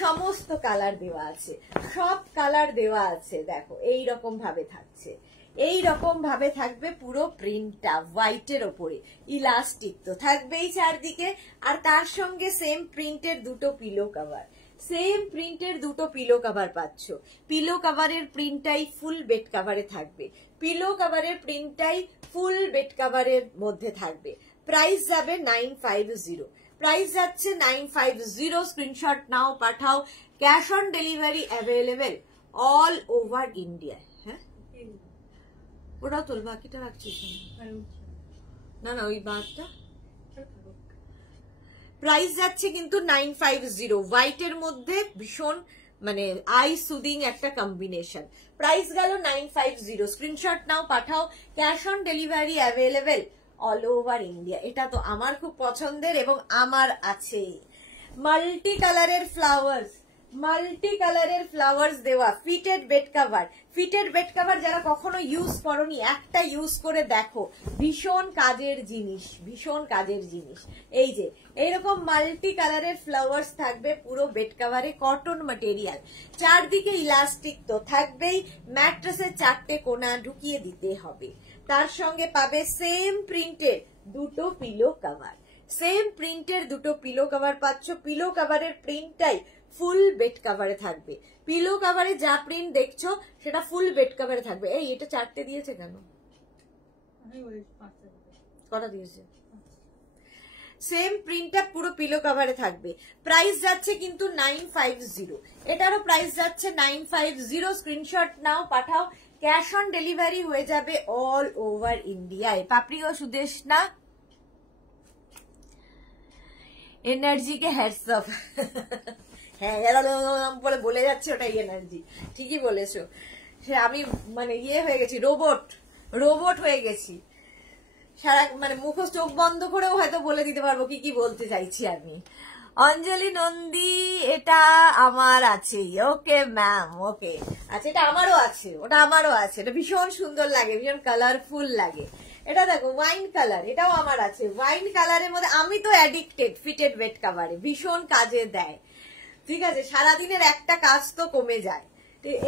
সমস্ত কালার দেওয়া আছে, সব কালার দেওয়া আছে। দেখো এই রকম ভাবে থাকছে, এই রকম ভাবে থাকবে পুরো প্রিন্টটা হোয়াইটের ওপরে। ইলাস্টিক তো থাকবেই চারদিকে, আর তার সঙ্গে সেম প্রিন্টের দুটো পিলো কভার, সেম প্রিন্টের দুটো পিলো কভার পাচ্ছ। পিলো কভারের প্রিন্টটাই ফুল বেড কভারে থাকবে, পিলো কভারের প্রিন্টটাই ফুল বেড কভারের মধ্যে থাকবে। প্রাইস যাবে 950, প্রাইস যাচ্ছে 950। স্ক্রিনশট নাও, পাঠাও। Cash on delivery available all over India. হ্যাঁ ওটাও তোল, বাকিটা রাখছিস না? না ওই বারটা। প্রাইস যাচ্ছে কিন্তু 950, হোয়াইটের মধ্যে ভীষণ মানে আই সুদিং একটা কম্বিনেশন। প্রাইস গেল 950। স্ক্রিনশট নাও, পাঠাও। Cash on delivery available all over India. এটা তো আমার খুব পছন্দের এবং আমার আছে। মাল্টি কালারের ফ্লাওয়ার্স, মাল্টি কালারের ফ্লাওয়ার্স দেওয়া fitted bed cover. Fitted bed cover যারা কখনো ইউজ করনি, একটা ইউজ করে দেখো, ভীষণ কাজের জিনিস, ভীষণ কাজের জিনিস। এই যে এইরকম মাল্টি কালারের ফ্লাওয়ার্স থাকবে পুরো বেড কাভারে, কটন ম্যাটেরিয়াল, চারদিকে ইলাস্টিক তো থাকবেই, ম্যাট্রেসের 4টে কোণা ঢুকিয়ে দিতে হবে। তার সঙ্গে পাবে সেম প্রিন্টের 2টো পিলো কভার, সেম প্রিন্টের 2টো পিলো কভার পাচ্ছ। পিলো কভারের প্রিন্টটাই ফুল বেড কাভারে থাকবে। পিলো কাভারে যা প্রিন্ট দেখছো সেটা ফুল বেড কাভারে থাকবে। এই এটা 4টে দিয়েছে কেন? কটা দিয়েছে? সেম প্রিন্টটা পুরো পিলো কাভারে থাকবে। প্রাইস যাচ্ছে কিন্তু 950, এটারও প্রাইস যাচ্ছে 950। স্ক্রিনশট নাও, পাঠাও, ক্যাশ অন ডেলিভারি হয়ে যাবে অল ওভার ইন্ডিয়ায়। পাপড়ি ও সুদেশ না এনার্জি কে হ্যাটস অফ। হ্যাঁ বলে বলে যাচ্ছে, ওটাই এনার্জি, ঠিকই বলেছো। সে আমি মানে ইয়ে হয়ে গেছি, রোবট হয়ে গেছি। সারা মানে মুখ চোখ বন্ধ করেও হয়তো বলে দিতে পারবো কি কি বলতে চাইছি আমি। অঞ্জলি নন্দী, এটা আমার আছে। ওকে ম্যাম, ওকে, আচ্ছা এটা আমারও আছে, ওটা আমারও আছে। এটা ভীষণ সুন্দর লাগে, ভীষণ কালারফুল লাগে। এটা দেখো ওয়াইন কালার, এটাও আমার আছে। ওয়াইন কালারের মধ্যে আমি তো অ্যাডিক্টেড ফিটেড বেড কাভারে, ভীষণ কাজে দেয়। ঠিক আছে, সারাদিনের একটা কাজ তো কমে যায়।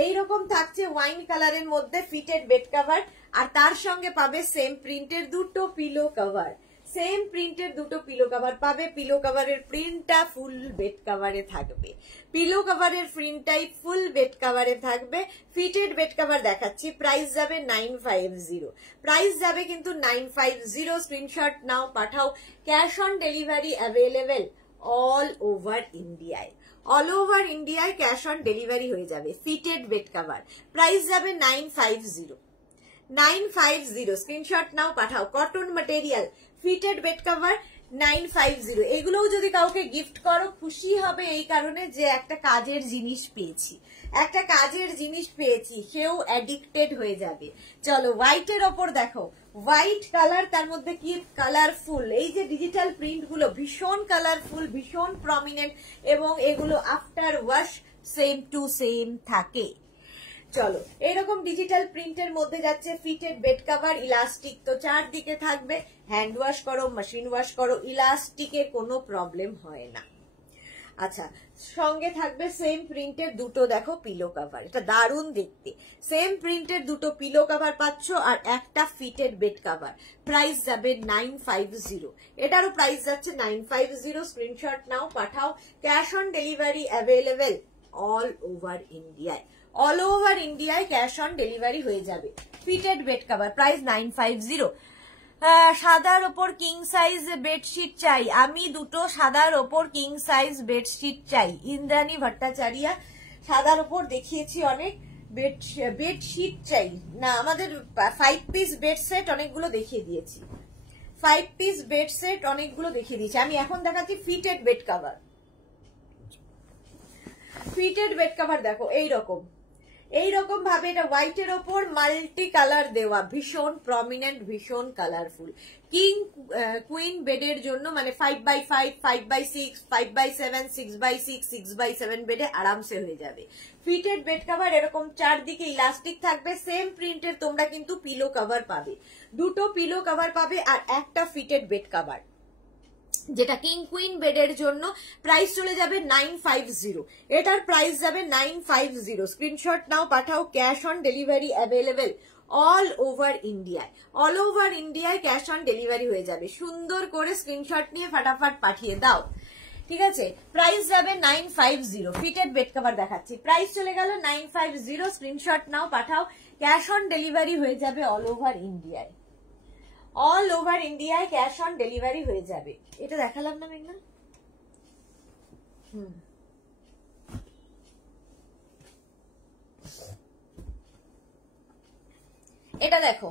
এইরকম থাকছে ওয়াইন কালারের মধ্যে ফিটেড বেড কাভার, আর তার সঙ্গে পাবে সেম প্রিন্টের 2টো পিলো কভার। সেম প্রিন্টের 2টো পিলো কভার পাবে। পিলো কভারের প্রিন্টটা ফুল বেড কভারে থাকবে, পিলো কভারের প্রিন্টটাই ফুল বেড কভারে থাকবে। ফিটেড বেড কভার দেখাচ্ছি, প্রাইস যাবে 950, প্রাইস যাবে কিন্তু 950। স্ক্রিনশট নাও, পাঠাও, cash on delivery available all over ইন্ডিয়ায়। অল ওভার ইন্ডিয়ায় ক্যাশ অন ডেলিভারি হয়ে যাবে। ফিটেড বেড কভার প্রাইস যাবে 950, 950। স্ক্রিনশট নাও, পাঠাও, cotton material fitted bed cover 950। এগুলোও যদি কাউকে গিফট করো খুশি হবে, এই কারণে যে একটা কাজের জিনিস পেয়েছি, একটা কাজের জিনিস পেয়েছি, সেও অ্যাডিক্টেড হয়ে যাবে। চলো হোয়াইটের ওপর দেখো, হোয়াইট কালার, তার মধ্যে কি কালারফুল। এই যে ডিজিটাল প্রিন্ট গুলো ভীষণ কালারফুল, ভীষণ প্রমিনেন্ট, এবং এগুলো after wash same to same থাকে। চলো এইরকম ডিজিটাল প্রিন্টের মধ্যে যাচ্ছে ফিটেড বেড কভার। ইলাস্টিক তো চারদিকে থাকবে, হ্যান্ড ওয়াশ করো, মেশিন ওয়াশ করো, ইলাস্টিকের কোনো প্রবলেম হয় না। আচ্ছা, সঙ্গে থাকবে সেম প্রিন্টের 2টো দেখো পিলো কভার, এটা দারুণ দেখতে। সেম প্রিন্টের 2টো পিলো কভার পাচ্ছ আর একটা ফিটেড বেড কভার। প্রাইস যাবে 950, এটারও প্রাইস যাচ্ছে 950। স্ক্রিনশট নাও, পাঠাও, cash on delivery available all over ইন্ডিয়ায়। অল ওভার ইন্ডিয়ায় ক্যাশ অন ডেলিভারি হয়ে যাবে। Fitted bed cover price 950। সাদার ওপর কিং সাইজ বেডশিট চাই, আমি 2টো সাদার ওপর কিং সাইজ বেডশিট চাই। ইন্দ্রাণী ভট্টাচার্য, সাদার ওপর দেখিয়েছি অনেক, বেডশিট চাই না। আমাদের 5 পিস বেড সেট অনেকগুলো দেখিয়ে দিয়েছি, 5 পিস বেড সেট অনেকগুলো দেখিয়ে দিয়েছি। আমি এখন দেখাচ্ছি fitted bed cover. Fitted bed cover দেখো এইরকম, এইরকম ভাবে এটা হোয়াইটের ওপর মাল্টি কালার দেওয়া, ভীষণ প্রমিনেন্ট, ভীষণ কালারফুল। কিং কুইন বেডের জন্য মানে 5x5, 5x6, 5x7, 6x6, 6x7 বেডে আরামসে হয়ে যাবে। ফিটেড বেড কভার এরকম চারদিকে ইলাস্টিক থাকবে। সেম প্রিন্টের তোমরা কিন্তু পিলো কভার পাবে, 2টো পিলো কভার পাবে আর একটা ফিটেড বেড কভার, যেটা কিং কুইন বেডের জন্য। প্রাইস চলে যাবে 950, এটার প্রাইস যাবে 950। স্ক্রিনশট নাও, পাঠাও, cash on delivery available all over ইন্ডিয়ায়। অল ওভার ইন্ডিয়ায় ক্যাশ অন ডেলিভারি হয়ে যাবে। সুন্দর করে স্ক্রিনশট নিয়ে ফাটাফাট পাঠিয়ে দাও, ঠিক আছে। প্রাইস যাবে 950। ফিটেড বেড কভার দেখাচ্ছি, প্রাইস চলে গেল 950। স্ক্রিনশট নাও, পাঠাও, ক্যাশ অন ডেলিভারি হয়ে যাবে অল ওভার ইন্ডিয়ায়। অল ওভার ইন্ডিয়ায় ক্যাশ অন ডেলিভারি হয়ে যাবে। এটা দেখালাম না মেঘনা? এটা দেখো,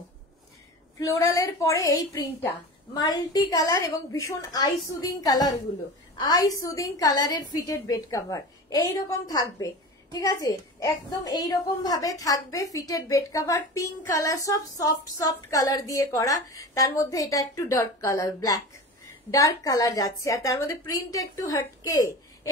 ফ্লোরালের পরে এই প্রিন্টটা মাল্টি কালার এবং ভীষণ আই সুদিং কালার, গুলো আই সুদিং কালারের ফিটেড বেড কভার এইরকম থাকবে, ঠিক আছে। একদম এইরকম ভাবে থাকবে fitted bed cover. Pink colour, সব সফট সফট কালার দিয়ে করা, তার মধ্যে এটা একটু dark colour, black dark colour যাচ্ছে, আর তার মধ্যে প্রিন্ট একটু হটকে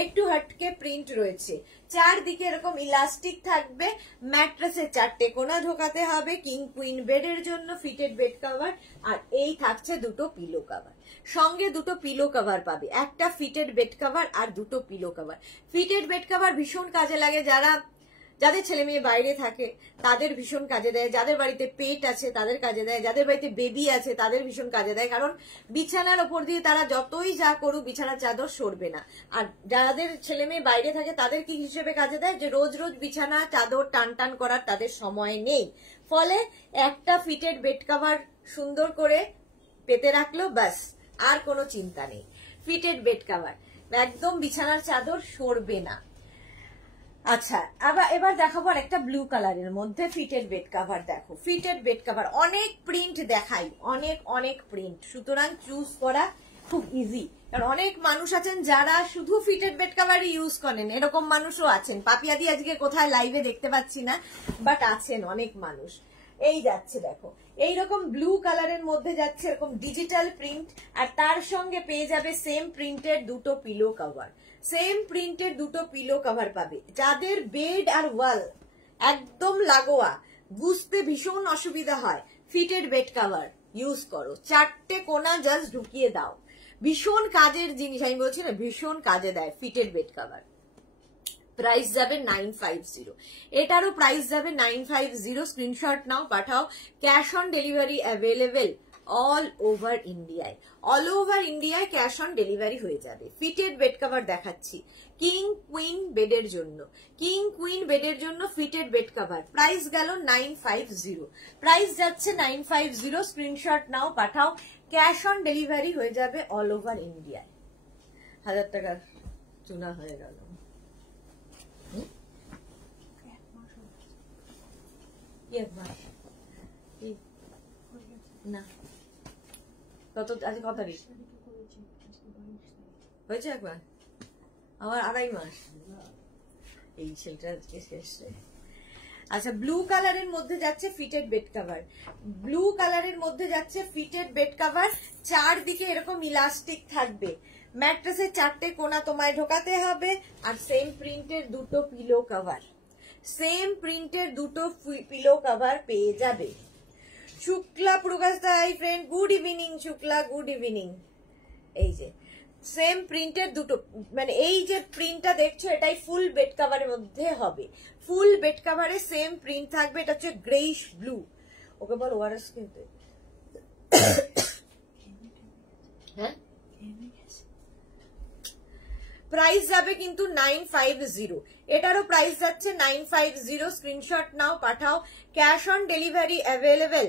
একটু হটকে প্রিন্ট রয়েছে, চারদিকে এরকম ইলাস্টিক থাকবে, ম্যাট্রেসে 4টে কোনা ঢোকাতে হবে, কিং কুইন বেডের জন্য ফিটেড বেড কভার, আর এই থাকছে দুটো পিলো কভার, সঙ্গে দুটো পিলো কভার পাবে, একটা ফিটেড বেড কভার আর দুটো pillow cover. Fitted bed cover ভীষণ কাজে লাগে যাদের ছেলে মেয়ে বাইরে থাকে তাদের ভীষণ কাজে দেয়, যাদের বাড়িতে পেট আছে তাদের কাজে দেয়, যাদের বাড়িতে বেবি আছে তাদের ভীষণ কাজে দেয়, কারণ বিছানার ওপর দিয়ে তারা যতই যা করুক বিছানার চাদর সরবে না। আর যাদের ছেলে মেয়ে বাইরে থাকে তাদের কি হিসেবে কাজে দেয়, যে রোজ রোজ বিছানা চাদর টান টান করার তাদের সময় নেই, ফলে একটা ফিটেড বেড কভার সুন্দর করে পেতে রাখলো, ব্যাস আর কোনো চিন্তা নেই। ফিটেড বেড কভার একদম বিছানার চাদর সরবে না। আচ্ছা, এবার দেখাবো একটা ব্লু কালারের মধ্যে ফিটেড বেড কভার। দেখো ফিটেড বেড কভার অনেক প্রিন্ট দেখাই, অনেক প্রিন্ট, সুতরাং চুজ করা খুব ইজি। কারণ অনেক মানুষ আছেন যারা শুধু ফিটেড বেড কভার ইউজ করেন, এরকম মানুষও আছেন। পাপিয়াদি আজকে কোথায় লাইভে দেখতে পাচ্ছি না, বাট আছেন অনেক মানুষ। এই যাচ্ছে দেখো, এইরকম ব্লু কালারের মধ্যে যাচ্ছে এরকম ডিজিটাল প্রিন্ট, আর তার সঙ্গে পেয়ে যাবে সেম প্রিন্টের দুটো পিলো কভার, সেম প্রিন্টের দুটো পিলো কভার পাবে। যাদের বেড আর ওয়াল একদম লাগোয়া, বুঝতে ভীষণ অসুবিধা হয়, ফিটেড বেড কভার ইউজ করো, 4টে কোনা জাস্ট ঢুকিয়ে দাও, ভীষণ কাজের জিনিস। আমি বলছি না, ভীষণ কাজে দেয় ফিটেড বেড কভার। প্রাইস যাবে 950, এটারও প্রাইস যাবে 950। স্ক্রিনশট নাও, পাঠাও। Cash on delivery available all over ইন্ডিয়ায়, অল ওভার ইন্ডিয়ায় ক্যাশ অন ডেলিভারি হয়ে যাবে। ফিটেড বেড কভার দেখাচ্ছি কিং কুইন বেডের জন্য, কিং কুইন বেডের জন্য ফিটেড বেড কভার, প্রাইস গেল 950, প্রাইস যাচ্ছে 950। স্ক্রিনশট নাও, পাঠাও। ক্যাশ অন ডেলিভারি হয়ে যাবে অল ওভার ইন্ডিয়ায়। 1000 টাকার চুনা হয়ে গেল। না কত আজ কত তারিখ হয়েছে? একবার আমার 2.5 মাস এই ছেলেটা আজকে শেষ। আচ্ছা, ব্লু কালারের মধ্যে যাচ্ছে ফিটেড বেড কভার, ব্লু কালারের মধ্যে যাচ্ছে ফিটেড বেড কভার, চারদিকে এরকম ইলাস্টিক থাকবে, ম্যাট্রেসে 4টে কোনা তোমায় ঢোকাতে হবে, আর সেম প্রিন্টের দুটো পিলো কভার, সেম প্রিন্টের দুটো পিলো কভার পেয়ে যাবে। শুক্লা প্রকাশদা, hi friend, good evening Shukla, good evening. এই যে সেম প্রিন্টের দুটো, মানে এই যে প্রিন্টটা দেখছো এটাই ফুল বেড কভারের মধ্যে হবে, ফুল বেড কভারে সেম প্রিন্ট থাকবে। এটা হচ্ছে গ্রেইশ ব্লু, ওকে বল ওআরএস কিনতে। হ্যাঁ, প্রাইস যাবে কিন্তু 950, এটারও প্রাইস যাচ্ছে 950। স্ক্রিনশট নাও, পাঠাও। Cash on delivery available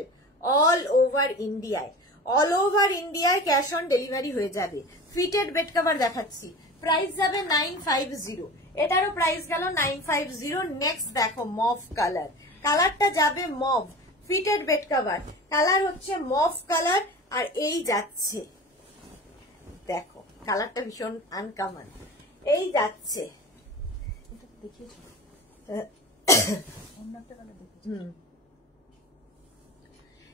all over ইন্ডিয়ায়, অল ওভার ইন্ডিয়ায় ক্যাশ অন ডেলিভারি হয়ে যাবে। ফিটেড বেড কভার দেখাচ্ছি, প্রাইস যাবে 950, এটারও প্রাইস গেল 950। নেক্সট দেখো মভ কালার, কালারটা যাবে mauve, fitted bed cover colour হচ্ছে মভ কালার, আর এই যাচ্ছে দেখো কালারটা ভীষণ আনকমন, এই যাচ্ছে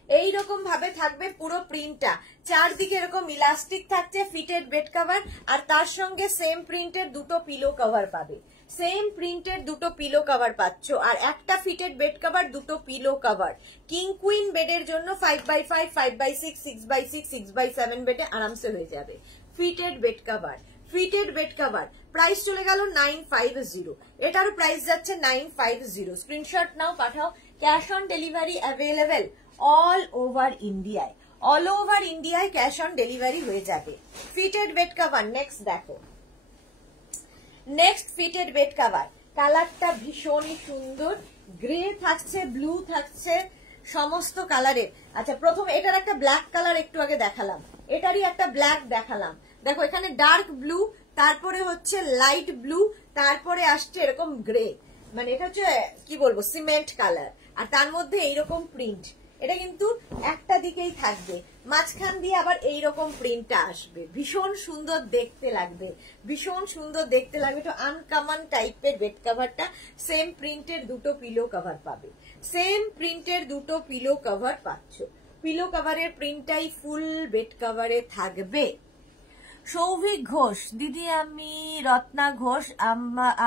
এইরকম ভাবে থাকবে পুরো প্রিন্টটা, চারদিকে এরকম ইলাস্টিক থাকছে, ফিটেড বেড কভার, আর তার সঙ্গে সেম প্রিন্টের দুটো পিলো কভার পাবে, সেম প্রিন্টের দুটো পিলো কভার পাচ্ছ, আর একটা ফিটেড বেড কভার, দুটো পিলো কভার। কিং কুইন বেডের জন্য 5x5, 5x6, 6x6, 6x7 বেডে আরামসে হয়ে যাবে। Fitted bed cover, fitted bed cover, price চলে গেল 950, এটার প্রাইস যাচ্ছে 950। স্ক্রিনশট নাও, পাঠাও। Cash on delivery available all over ইন্ডিয়ায়, অল ওভার ইন্ডিয়ায় ক্যাশ অন ডেলিভারি হয়ে যাবে। ফিটেড বেড কভার নেক্সট দেখো, নেক্সট ফিটেড বেড কভার, কালারটা ভীষণই সুন্দর, গ্রে থাকছে, ব্লু থাকছে, সমস্ত কালারের। আচ্ছা, প্রথম এটার একটা ব্ল্যাক কালার একটু আগে দেখালাম, এটারই একটা ব্ল্যাক দেখালাম। দেখো এখানে ডার্ক ব্লু, তারপরে হচ্ছে লাইট ব্লু, তারপরে আসছে এরকম গ্রে, মানে এটা হচ্ছে কি বলবো সিমেন্ট কালার, আর তার মধ্যে এইরকম প্রিন্ট। এটা কিন্তু একটা দিকেই থাকবে, মাঝখান দিয়ে আবার এইরকম প্রিন্টটা আসবে, ভীষণ সুন্দর দেখতে লাগবে, ভীষণ সুন্দর দেখতে লাগবে। একটু আনকমন টাইপের বেড কভারটা, সেম প্রিন্টের দুটো পিলো কভার পাবে, সেম প্রিন্টের দুটো পিলো কভার পাচ্ছ। পিলো কভারের প্রিন্টটাই ফুল বেড কভারে থাকবে। সৌভিক ঘোষ, দিদি আমি রত্না ঘোষ,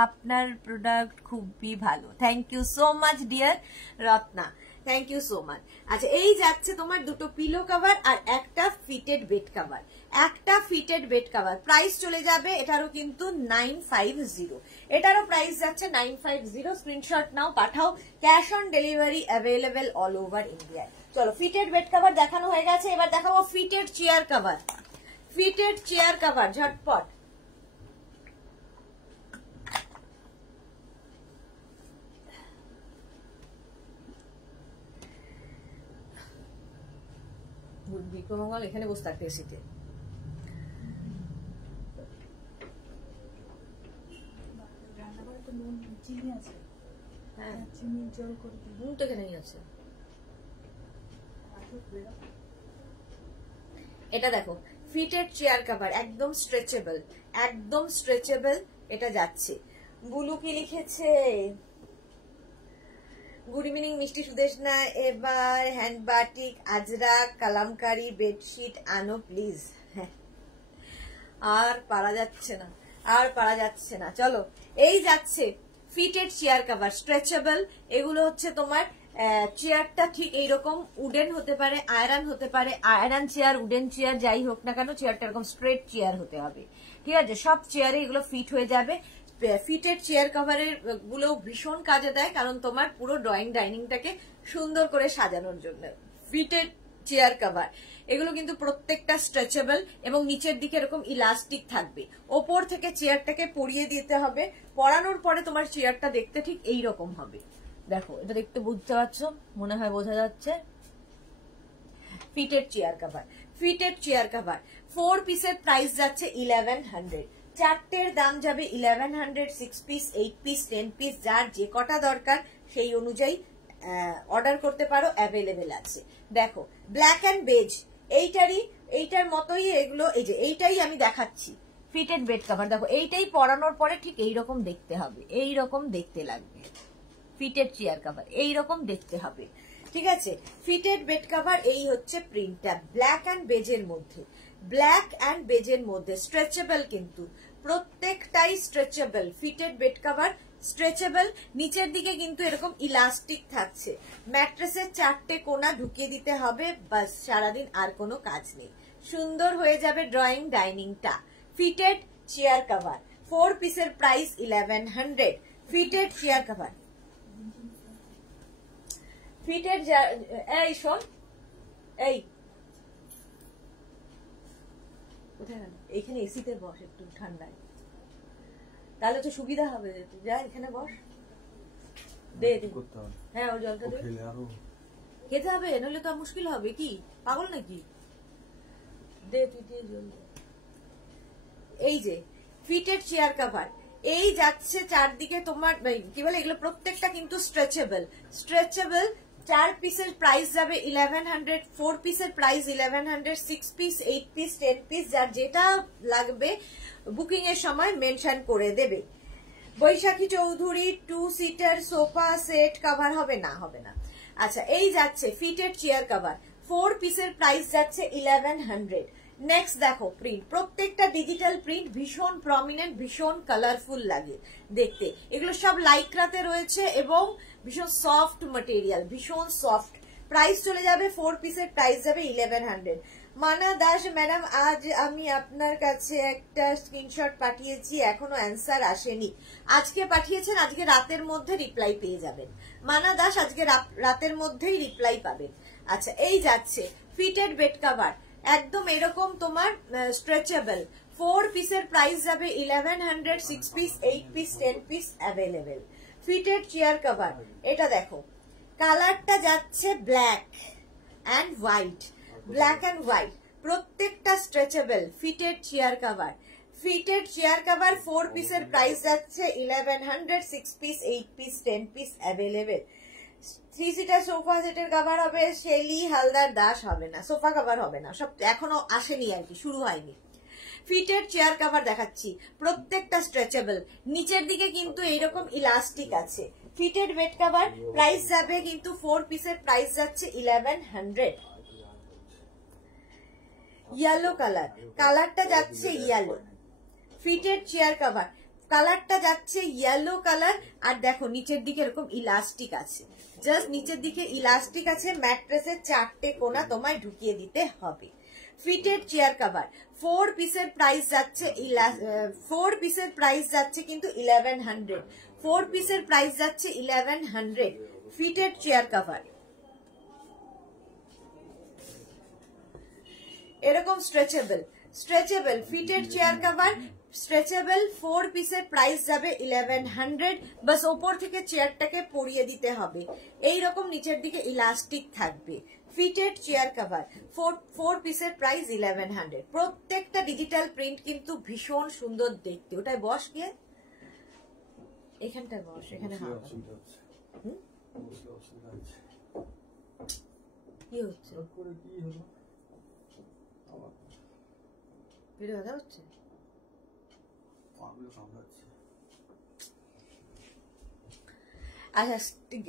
আপনার প্রোডাক্ট খুবই ভালো। Thank you so much dear Ratna, thank you so much. আচ্ছা, এই যাচ্ছে তোমার দুটো পিলো কভার আর একটা ফিটেড বেড কভার, একটা ফিটেড বেড কভার। প্রাইস চলে যাবে এটারও কিন্তু 950, এটারও প্রাইস যাচ্ছে 950। স্ক্রিনশট নাও, পাঠাও। Cash on delivery available all over India. চলো, ফিটেড বেড কভার দেখানো হয়ে গেছে, এবার দেখাবো fitted chair cover. Fitted chair cover ঝটপট। বিক্রমঙ্গল এখানে বসে থাকতে এসেছে। এটা দেখো ফিটেড চেয়ার কভার, একদম স্ট্রেচেবল, একদম স্ট্রেচেবল। এটা যাচ্ছে। বুলু কি লিখেছে? গুড ইভিনিং মিষ্টি সুদেশনা, এবার hand batik, Ajrak, kalamkari, bedsheet আনো প্লিজ। আর পারা যাচ্ছে না, আর পারা যাচ্ছে না। চলো, এই যাচ্ছে ফিটেড চেয়ার কভার, স্ট্রেচেবল। এগুলো হচ্ছে তোমার চেয়ারটা ঠিক এইরকম উডেন হতে পারে, আয়রন হতে পারে, আয়রন চেয়ার, উডেন চেয়ার, যাই হোক না কেন চেয়ারটা এরকম স্ট্রেট চেয়ার হতে হবে। ঠিক আছে, সব চেয়ারে এগুলো ফিট হয়ে যাবে। ফিটেড চেয়ার কভারের গুলো ভীষণ কাজে দেয়, কারণ তোমার পুরো ড্রয়িং ডাইনিংটাকে সুন্দর করে সাজানোর জন্য। ফিটেড চেয়ার কভার এগুলো কিন্তু প্রত্যেকটা স্ট্রেচেবল এবং নিচের দিকে এরকম ইলাস্টিক থাকবে। ওপর থেকে চেয়ারটাকে পরিয়ে দিতে হবে, পরানোর পরে তোমার চেয়ারটা দেখতে ঠিক এইরকম হবে। দেখো, এটা দেখতে বুঝতে পারছো, মনে হয় বোঝা যাচ্ছে। Fitted chair cover, fitted chair cover 4 পিসের প্রাইস যাচ্ছে 1100। চারটের দাম যাবে 1100। 6 পিস, 8 পিস, 10 পিস, যার যে কটা দরকার সেই অনুযায়ী অর্ডার করতে পারো, অ্যাভেলেবেল আছে। দেখো, ব্ল্যাক অ্যান্ড বেজ, এইটার মতোই এগুলো। এই যে এইটাই আমি দেখাচ্ছি ফিটেড বেড কভার। দেখো, এইটাই পরানোর পরে ঠিক এইরকম দেখতে হবে, এইরকম দেখতে লাগবে। ফিটেড চেয়ার কভার এইরকম দেখতে হবে। ঠিক আছে, ফিটেড বেড কভার এই হচ্ছে প্রিন্টটা, ব্ল্যাক অ্যান্ড বেজের মধ্যে, ব্ল্যাক অ্যান্ড বেজের মধ্যে। স্ট্রেচেবল কিন্তু প্রত্যেকটাই stretchable. Fitted bed cover stretchable, নিচের দিকে কিন্তু এরকম ইলাস্টিক থাকছে। ম্যাট্রেসের 4টে কোণা ঢুকিয়ে দিতে হবে, বাস, সারাদিন আর কোনো কাজ নেই। সুন্দর হয়ে যাবে ড্রয়িং ডাইনিংটা। ফিটেড চেয়ার কভার 4 পিসের price 1100। Fitted chair cover, fitted. এই শোন, এই কোথায় গেল? এইখানে এসিতে বস, একটু ঠান্ডায়, তাহলে তো সুবিধা হবে। যা এখানে বস, দে দে। হ্যাঁ, ওর জলটা দে, খেতে হবে, নইলে তো মুশকিল হবে। কি পাগল নাকি? দে তুই, দিয়ে জল। এই যে ফিটেড চেয়ার কভার, এই যাচ্ছে চারদিকে তোমার কি বলে, এগুলো প্রত্যেকটা কিন্তু স্ট্রেচেবল। স্ট্রেচেবল 4 পিসের প্রাইস যাবে 1100, 4 পিসের প্রাইস 1100, 6 পিস, 8 পিস, 10 পিস, যার যেটা লাগবে বুকিং এর সময় মেনশন করে দেবে। Baishakhi Chowdhury 2 seater sofa set cover হবে না? হবে না। আচ্ছা, এই যাচ্ছে ফিটেড চেয়ার কভার, 4 পিসের প্রাইস যাচ্ছে 1100। নেক্সট দেখো প্রিন্ট, প্রত্যেকটা ডিজিটাল প্রিন্ট, ভীষণ প্রমিনেন্ট, ভীষণ কালারফুল লাগে দেখতে। এগুলো সব লাইক্রাতে রয়েছে এবং ভীষণ সফট ম্যাটেরিয়াল, ভীষণ সফট। প্রাইস চলে যাবে 4 পিসের প্রাইস যাবে 1100। মানা দাস ম্যাডাম, আজ আমি আপনার কাছে একটা স্ক্রিনশট পাঠিয়েছি, এখনো অ্যান্সার আসেনি। আজকে পাঠিয়েছেন, আজকে রাতের মধ্যে রিপ্লাই পেয়ে যাবেন। মানা দাস, আজকে রাতের মধ্যেই রিপ্লাই পাবেন। আচ্ছা, এই যাচ্ছে ফিটেড বেড কভার, একদম এরকম তোমার স্ট্রেচেবল। 4 পিসের প্রাইস যাবে 1100, 6 piece, 8 piece, 10 piece available. Fitted chair cover, এটা দেখো কালারটা যাচ্ছে black and white, black and white, প্রত্যেকটা stretchable. Fitted chair cover, fitted chair cover 4 পিসের প্রাইস যাচ্ছে 1100, 6 piece, 8 piece, 10 piece available. 3 seater sofa সেটের কভার হবে শেলি হালদার দাস, হবে না, সোফা কভার হবে না, সব এখনো আসেনি আর কি, শুরু হয়নি। ফিটেড চেয়ার কভার দেখাচ্ছি, প্রত্যেকটা স্ট্রেচেবল, নিচের দিকে কিন্তু এইরকম ইলাস্টিক আছে। ফিটেড বেড কভার প্রাইস যাবে কিন্তু 4 পিসের প্রাইস যাচ্ছে 1100। ইয়েলো কালার, কালারটা যাচ্ছে ইয়েলো। ফিটেড চেয়ার কভার, কালারটা যাচ্ছে ইয়েলো কালার। আর দেখো নিচের দিকে এরকম ইলাস্টিক আছে, জাস্ট নিচের দিকে ইলাস্টিক আছে। ম্যাট্রেসের 4টে কোনা তোমায় ঢুকিয়ে দিতে হবে। ফিটেড চেয়ার কভার 4 পিসের প্রাইস যাচ্ছে 4 পিসের প্রাইস যাচ্ছে কিন্তু 1100। 4 পিসের প্রাইস যাচ্ছে 1100। ফিটেড চেয়ার কভার এরকম stretchable, stretchable fitted chair cover stretchable 4 পিসের প্রাইস যাবে 1100। বাস ওপর থেকে চেয়ারটাকে পরিয়ে দিতে হবে। এই রকম নিচের দিকে ইলাস্টিক থাকবে। ফিটেড চেয়ার কভার 4 পিসের প্রাইস 1100। প্রত্যেকটা ডিজিটাল প্রিন্ট কিন্তু ভীষণ সুন্দর দেখতে। ওটাই বস গিয়ে এখানটা বস, এখানে কি হচ্ছে? ভিডিও কথা হচ্ছে। আচ্ছা,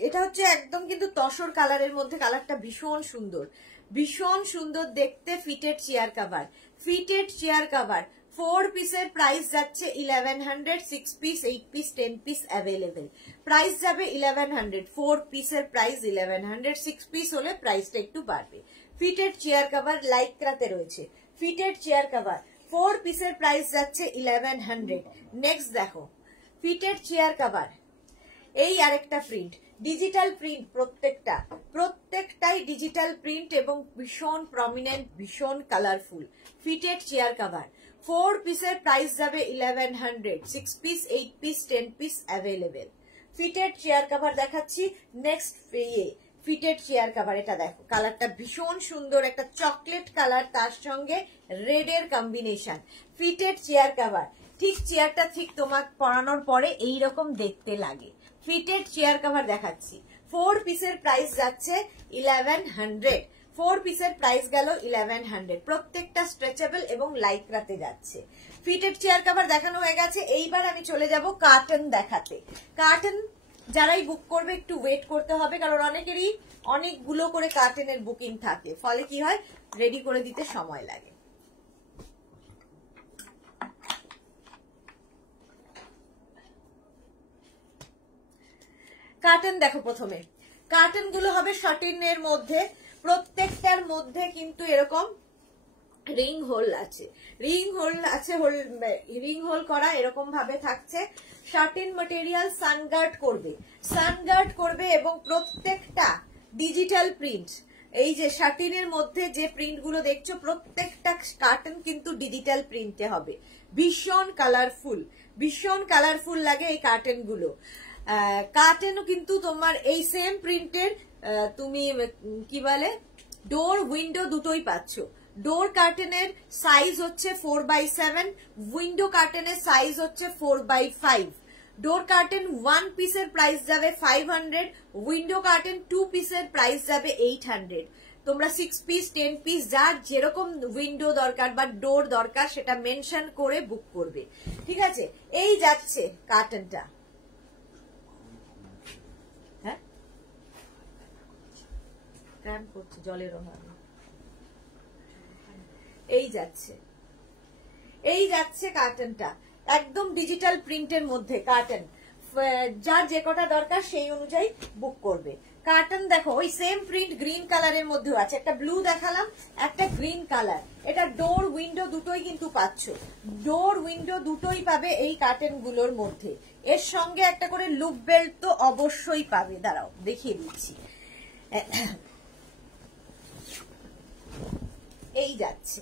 এটা হচ্ছে একদম কিন্তু তসর কালারের মধ্যে, কালারটা ভীষণ সুন্দর, ভীষণ সুন্দর দেখতে। Fitted chair cover, fitted chair cover 4 পিসের প্রাইস যাচ্ছে 1100। 6 piece, 8 piece, 10 piece available. Price যাবে 1100। 4 পিসের প্রাইস 1100। 6 পিস হলে প্রাইসটা একটু বাড়বে। ফিটেড চেয়ার কভার লাইক্রাতে রয়েছে। ফিটেড চেয়ার কভার 4 পিসের প্রাইস যাচ্ছে 1100। নেক্সট দেখো ফিটেড চেয়ার কভার, এই আরেকটা প্রিন্ট, ডিজিটাল প্রিন্ট। প্রত্যেকটাই ডিজিটাল প্রিন্ট এবং ভীষণ প্রমিনেন্ট, ভীষণ কালারফুল। ফিটেড চেয়ার কভার 4 পিসের প্রাইস যাবে 1100। 6 piece, 8 piece, 10 piece available. Fitted chair cover দেখাচ্ছি। নেক্সট ফিটেড চেয়ার কভার, এটা দেখো কালারটা ভীষণ সুন্দর, একটা চকলেট কালার, তার সঙ্গে রেড এর কম্বিনেশন। ফিটেড চেয়ার কভার, ঠিক চেয়ারটা ঠিক তোমার পরানোর পরে এইরকম দেখতে লাগে। ফিটেড চেয়ার কভার দেখাচ্ছি। 4 পিসের প্রাইস যাচ্ছে 1100। 4 পিসের প্রাইস গেল 1100। প্রত্যেকটা স্ট্রেচেবল এবং লাইক্রাতে যাচ্ছে। ফিটেড চেয়ার কভার দেখানো হয়ে গেছে। এইবার আমি চলে যাব কার্টন দেখাতে। কার্টন যারাই বুক করবে একটু ওয়েট করতে হবে, কারণ অনেকেরই অনেকগুলো করে কার্টনের বুকিং থাকে, ফলে কি হয় রেডি করে দিতে সময় লাগে। কার্টন দেখো, প্রথমে কার্টন গুলো হবে শাটিনের মধ্যে। প্রত্যেকটার মধ্যে কিন্তু এরকম রিং হোল আছে, রিং হোল করা এরকম ভাবে থাকছে। শাটিন ম্যাটেরিয়াল সানগার্ড করবে এবং প্রত্যেকটা ডিজিটাল প্রিন্ট। এই যে শাটিনের মধ্যে যে প্রিন্ট গুলো দেখছো প্রত্যেকটা কার্টন কিন্তু ডিজিটাল প্রিন্টে হবে। ভীষণ কালারফুল লাগে এই কার্টন গুলো। কার্টেনও কিন্তু তোমার এই সেম প্রিন্টের তুমি কি বলে ডোর উইন্ডো দুটোই পাচ্ছ। ডোর কার্টেনের সাইজ হচ্ছে 4x7, উইন্ডো কার্টেনের সাইজ হচ্ছে 4x5। ডোর কার্টেন 1 পিসের প্রাইস যাবে 500, উইন্ডো কার্টেন 2 পিসের প্রাইস যাবে 800। তোমরা 6 পিস, 10 পিস যার যেরকম উইন্ডো দরকার বা ডোর দরকার সেটা মেনশন করে বুক করবে, ঠিক আছে। এই যাচ্ছে কার্টেনটা, হ্যাঁ ক্র্যাম্প করছে জলের অভাবে। এই যাচ্ছে কার্টনটা একদম ডিজিটাল প্রিন্টের মধ্যে। কার্টন যার যে কটা দরকার সেই অনুযায়ী বুক করবে। কার্টন দেখো ওই সেম প্রিন্ট গ্রিন কালারের মধ্যেও আছে, একটা ব্লু দেখালাম, একটা গ্রিন কালার। এটা ডোর উইন্ডো দুটোই কিন্তু পাচ্ছ, ডোর উইন্ডো দুটোই পাবে এই কার্টন গুলোর মধ্যে। এর সঙ্গে একটা করে লুপ বেল্ট তো অবশ্যই পাবে, দাঁড়াও দেখিয়ে দিচ্ছি। এই যাচ্ছে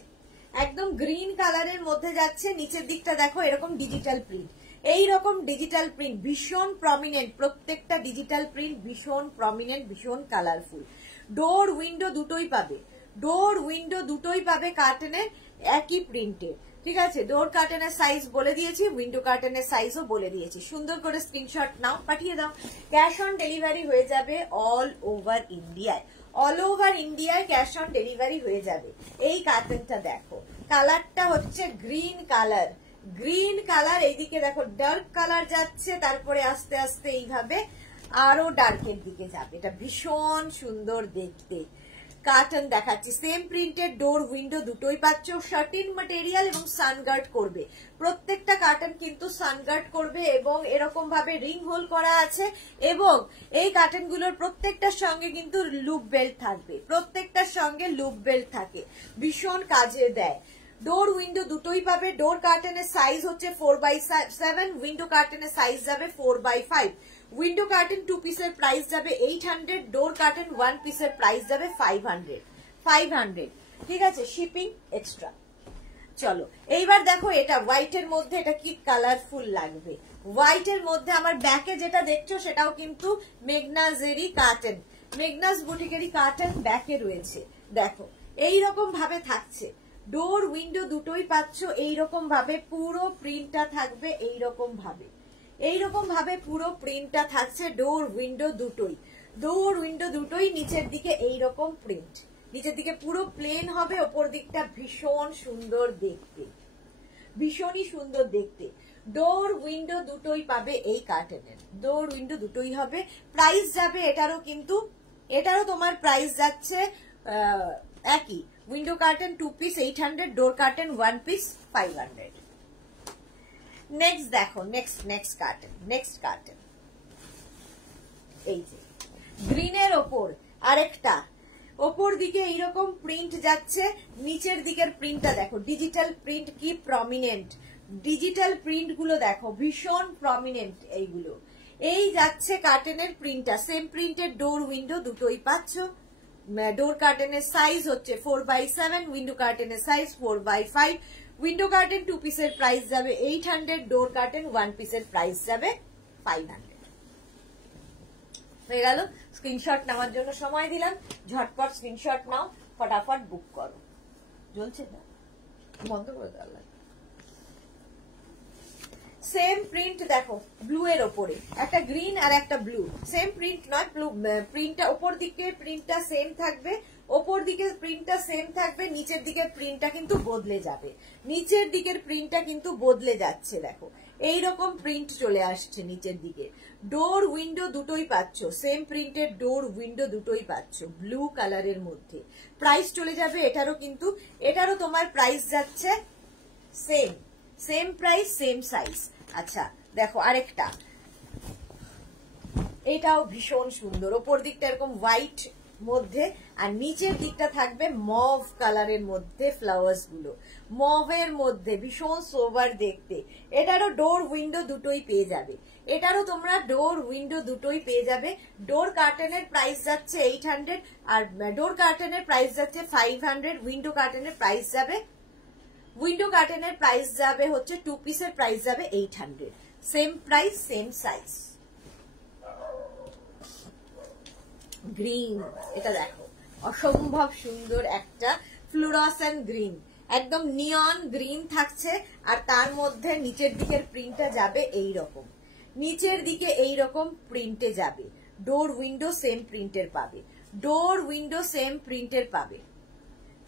একদম গ্রিন কালারের মধ্যে যাচ্ছে। নিচের দিকটা দেখো এরকম ডিজিটাল প্রিন্ট, এইরকম ডিজিটাল প্রিন্ট ভীষণ প্রমিনেন্ট। প্রত্যেকটা ডিজিটাল প্রিন্ট ভীষণ প্রমিনেন্ট, ভীষণ কালারফুল। ডোর উইন্ডো দুটোই পাবে কার্টেনের একই প্রিন্টে, ঠিক আছে। ডোর কার্টেনের সাইজ বলে দিয়েছি, উইন্ডো কার্টেনের সাইজও বলে দিয়েছি। সুন্দর করে স্ক্রিনশট নাও, পাঠিয়ে দাও। ক্যাশ অন ডেলিভারি হয়ে যাবে অল ওভার ইন্ডিয়ায় ক্যাশ অন ডেলিভারি হয়ে যাবে। এই কার্টেনটা দেখো, কালারটা হচ্ছে গ্রিন কালার। এইদিকে দেখো ডার্ক কালার যাচ্ছে, তারপরে আস্তে আস্তে এইভাবে আরো ডার্কের দিকে যাবে। এটা ভীষণ সুন্দর দেখতে, কার্টন দেখাচ্ছি, সেম প্রিন্টেড ডোর উইন্ডো দুটোই পাচ্ছ, শার্টিন ম্যাটেরিয়াল এবং সানগার্ড করবে, প্রত্যেকটা কার্টন কিন্তু সানগার্ড করবে এবং এরকম ভাবে রিং হোল করা আছে এবং এই কার্টন গুলোর প্রত্যেকটার সঙ্গে কিন্তু লুপ বেল্ট থাকবে, প্রত্যেকটার সঙ্গে লুপ বেল্ট থাকে, ভীষণ কাজে দেয়। ডোর উইন্ডো দুটোই পাবে, ডোর কার্টেনের সাইজ হচ্ছে 4x7, উইন্ডো কার্টেনের সাইজ যাবে 4x5, উইন্ডো কার্টেন 2 পিসের প্রাইস যাবে 800, ডোর কার্টেন 1 পিসের প্রাইস যাবে 500, ঠিক আছে, শিপিং এক্সট্রা। চলো এইবার দেখো এটা হোয়াইটের মধ্যে, এটা কি কালারফুল লাগবে, হোয়াইটের মধ্যে আমার ব্যাকে যেটা দেখছো সেটাও কিন্তু মেঘনাজেরই কার্টেন, মেঘনাস বুটিকেরই কার্টেন ব্যাকে রয়েছে, দেখো এইরকম ভাবে থাকছে, ডোর উইন্ডো দুটোই পাচ্ছ, এইরকম ভাবে পুরো প্রিন্টটা থাকবে, এইরকম ভাবে পুরো প্রিন্টটা থাকছে, ডোর উইন্ডো দুটোই নিচের দিকে এইরকম প্রিন্ট, নিচের দিকে পুরো প্লেন হবে, ওপর দিকটা ভীষণ সুন্দর দেখতে, ভীষণই সুন্দর দেখতে। ডোর উইন্ডো দুটোই পাবে এই কার্টেনের, ডোর উইন্ডো দুটোই হবে, প্রাইস যাবে এটারও তোমার প্রাইস যাচ্ছে একই, উইন্ডো কার্টেন 2 পিস 800, ডোর কার্টেন 1 পিস 500। নেক্সট দেখো, নেক্সট কার্টেন এই যে গ্রিনের ওপর আরেকটা, ওপর দিকে এইরকম প্রিন্ট যাচ্ছে, নিচের দিকের প্রিন্টটা দেখো, ডিজিটাল প্রিন্ট কি প্রমিনেন্ট, ডিজিটাল প্রিন্ট গুলো দেখো ভীষণ প্রমিনেন্ট, এইগুলো এই যাচ্ছে কার্টেনের প্রিন্টটা, সেম প্রিন্টের ডোর উইন্ডো দুটোই পাচ্ছ, ডোর কার্টেনের সাইজ হচ্ছে 4x7, উইন্ডো কার্টেনের সাইজ 4x5, উইন্ডো কার্টেন 2 পিসের প্রাইস যাবে 800, ডোর কার্টেন 1 পিসের প্রাইস যাবে 500। হয়ে গেল, স্ক্রিনশট নেওয়ার জন্য সময় দিলাম, ঝটপট স্ক্রিনশট নাও, ফটাফট বুক করো, জ্বলছে না, বন্ধ করে দেওয়া। সেম প্রিন্ট দেখো, ব্লু এর ওপরে একটা গ্রিন আর একটা ব্লু, সেম প্রিন্ট নয়, ব্লু প্রিন্টটা ওপর দিকে প্রিন্টটা সেম থাকবে, ওপর দিকে প্রিন্টটা সেম থাকবে, নিচের দিকের প্রিন্টটা কিন্তু বদলে যাবে, নিচের দিকের প্রিন্টটা কিন্তু বদলে যাচ্ছে, দেখো এইরকম প্রিন্ট চলে আসছে নিচের দিকে। ডোর উইন্ডো দুটোই পাচ্ছ, সেম প্রিন্টের ডোর উইন্ডো দুটোই পাচ্ছ, ব্লু কালারের মধ্যে, প্রাইস চলে যাবে এটারও তোমার প্রাইস যাচ্ছে সেম প্রাইস সেম সাইজ। আচ্ছা দেখো আরেকটা, এটাও ভীষণ সুন্দর, ওপর দিকটা এরকম হোয়াইট মধ্যে আর নিচের দিকটা থাকবে মভ কালারের মধ্যে, ফ্লাওয়ার্স গুলো মভের মধ্যে, ভীষণ সোবার দেখতে, এটারও ডোর উইন্ডো দুটোই পেয়ে যাবে, ডোর কার্টেনের প্রাইস যাচ্ছে 800 আর ডোর কার্টেনের প্রাইস যাচ্ছে 500, উইন্ডো কার্টেনের প্রাইস যাবে হচ্ছে 2 পিসের প্রাইস যাবে 800, same price same size. Green, এটা দেখো অসম্ভব সুন্দর একটা ফ্লুরোসেন্ট গ্রিন, একদম নিয়ন গ্রিন থাকছে, আর তার মধ্যে নিচের দিকের প্রিন্টটা যাবে এইরকম, নিচের দিকে এইরকম প্রিন্টে যাবে, ডোর উইন্ডো সেম প্রিন্টের পাবে,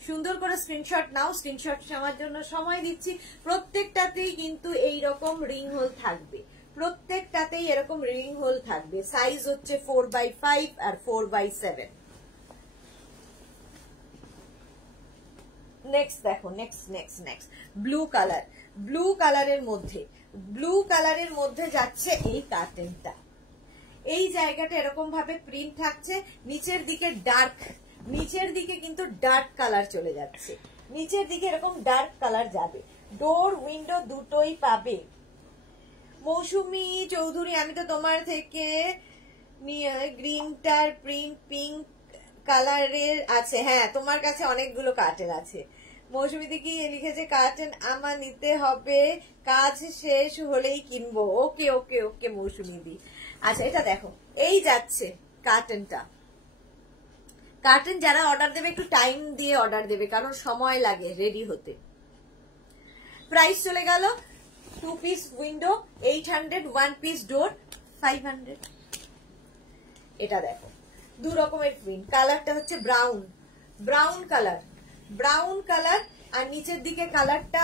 সুন্দর করে স্ক্রিনশট নাও, স্ক্রিনশট নেওয়ার জন্য সময় দিচ্ছি, প্রত্যেকটাতেই কিন্তু এইরকম রিং হোল থাকবে, প্রত্যেকটাতেই এরকম রিং হোল থাকবে, সাইজ হচ্ছে 4x5 আর 4x7। নেক্সট দেখো, নেক্সট ব্লু কালারের মধ্যে যাচ্ছে এই কার্টেনটা, এই জায়গাটা এরকম ভাবে প্রিন্ট থাকছে, নিচের দিকে কিন্তু ডার্ক কালার চলে যাচ্ছে, নিচের দিকে এরকম ডার্ক কালার যাবে, ডোর উইন্ডো দুটোই পাবে। মৌসুমী চৌধুরী, আমি তো তোমার থেকে গ্রিনটার প্রিন্ট পিঙ্ক কালারের আছে, হ্যাঁ তোমার কাছে অনেকগুলো কার্টেন আছে। মৌসুমী দিকে লিখেছে কার্টেন আমার নিতে হবে, কাজ শেষ হলেই কিনবো। ওকে ওকে ওকে মৌসুমী দি। আচ্ছা এটা দেখো, এই যাচ্ছে কার্টেনটা, কার্টেন যারা অর্ডার দেবে একটু টাইম দিয়ে অর্ডার দেবে, কারণ সময় লাগে রেডি হতে। প্রাইস চলে গেল 2 পিস উইন্ডো 800, 1 পিস ডোর 500। এটা দেখো দু রকমের প্রিন্ট, কালারটা হচ্ছে ব্রাউন কালার, আর নিচের দিকে কালারটা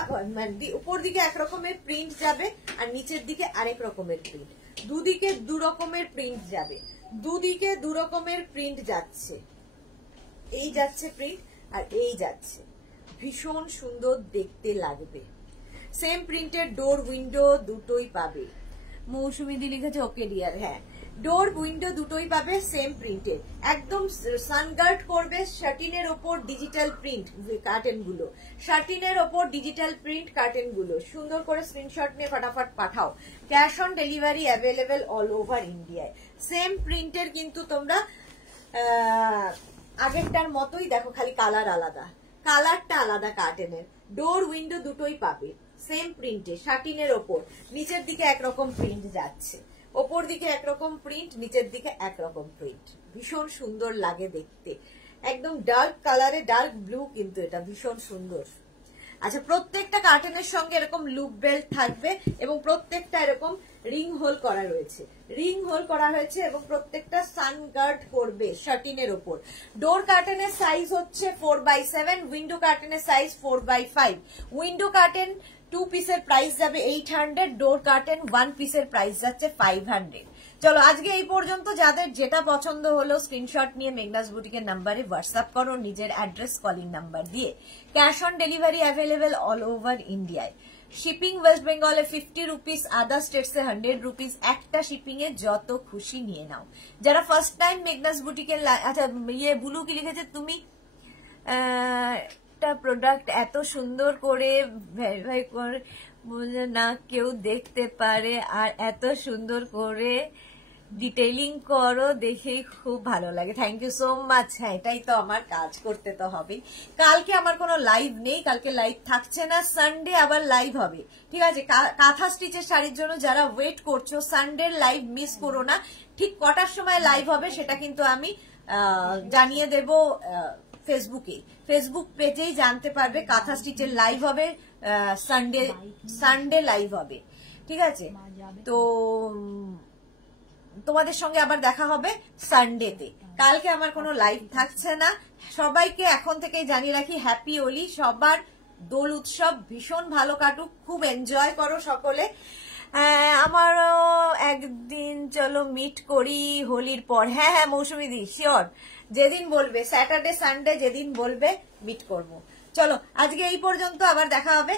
উপর দিকে এক রকমের প্রিন্ট যাবে আর নিচের দিকে আরেক রকমের প্রিন্ট, দুদিকে দু রকমের প্রিন্ট যাবে, দুদিকে দু রকমের প্রিন্ট যাচ্ছে। এই যাচ্ছে প্রিন্ট আর এই যাচ্ছে, ভীষণ সুন্দর দেখতে লাগবে। সেম প্রিন্টের ডোর উইন্ডো দুটোই পাবে। মৌসুমী দি লিখেছে ওকে ডিয়ার, হ্যাঁ ডোর উইন্ডো দুটোই পাবে সেম প্রিন্টের, একদম সানগার্ড করবে। শার্টিনের ওপর ডিজিটাল প্রিন্ট কার্টেন গুলো, শার্টিনের ওপর ডিজিটাল প্রিন্ট কার্টেন গুলো। সুন্দর করে স্ক্রিনশট নিয়ে ফটাফট পাঠাও। Cash on delivery available all over ইন্ডিয়ায়। সেম প্রিন্টের কিন্তু তোমরা আগেরটার মতোই, দেখো খালি কালার আলাদা, কালারটা আলাদা কার্টেনের। ডোর উইন্ডো দুটোই পাবে সেম প্রিন্টে, শার্টিনের ওপর। নিচের দিকে একরকম প্রিন্ট যাচ্ছে, ওপর দিকে একরকম প্রিন্ট, নিচের দিকে একরকম প্রিন্ট। ভীষণ সুন্দর লাগে দেখতে, একদম ডার্ক কালারে, ডার্ক ব্লু কিন্তু এটা ভীষণ সুন্দর। আচ্ছা, প্রত্যেকটা কার্টেনের সঙ্গে এরকম লুপ বেল্ট থাকবে এবং প্রত্যেকটা এরকম রিং হোল করা রয়েছে, রিং হোল করা হয়েছে এবং প্রত্যেকটা সানগার্ড করবে শার্টিনের ওপর। ডোর কার্টেনের সাইজ হচ্ছে 4x7, উইন্ডো কার্টেনের সাইজ 4x5। উইন্ডো কার্টেন 2 পিসের প্রাইস যাবে 800, ডোর কার্টেন 1 পিসের প্রাইস যাচ্ছে 500। চলো আজকে এই পর্যন্ত। যাদের যেটা পছন্দ হলো স্ক্রিনশট নিয়ে মেঘনাস বুটিকের নাম্বারে হোয়াটসঅ্যাপ করো, নিজের অ্যাড্রেস কলিং নাম্বার দিয়ে। Cash on delivery available all over ইন্ডিয়ায়। শিপিং ওয়েস্ট বেঙ্গলে 50 রুপিস, আদার স্টেটসে 100 রুপিস। একটা শিপিং এ যত খুশি নিয়ে নাও। যারা ফার্স্ট টাইম মেঘনাস বুটিকের, আচ্ছা বুলু কি লিখেছে, তুমি প্রোডাক্ট এত সুন্দর করে ভেরিফাই করে না কেউ দেখতে পারে, আর এত সুন্দর করে ডিটেইলিং করো, দেখেই খুব ভালো লাগে। Thank you so much. হ্যাঁ, এটাই তো আমার কাজ, করতে তো হবে। কালকে আমার কোনো লাইভ নেই, কালকে লাইভ থাকছে না, সানডে আবার লাইভ হবে, ঠিক আছে? কাঁথা স্টিচের শাড়ির জন্য যারা ওয়েট করছো, সানডে লাইভ মিস করো না। ঠিক কটার সময় লাইভ হবে সেটা কিন্তু আমি জানিয়ে দেব ফেসবুকে, ফেসবুক পেজেই জানতে পারবে। কাঁথা স্টিচের লাইভ হবে সানডে লাইভ হবে, ঠিক আছে? তো তোমাদের সঙ্গে আবার দেখা হবে সানডেতে। কালকে আমার কোনো লাইভ থাকছে না। সবাইকে এখন থেকেই জানিয়ে রাখি হ্যাপি হোলি। সবার দোল উৎসব ভীষণ ভালো কাটুক, খুব এনজয় করো সকলে। আমারও একদিন চলো মিট করি হোলির পর। হ্যাঁ হ্যাঁ মৌসুমী দি, শিওর, যেদিন বলবে, স্যাটারডে সানডে যেদিন বলবে মিট করব। চলো আজকে এই পর্যন্ত, আবার দেখা হবে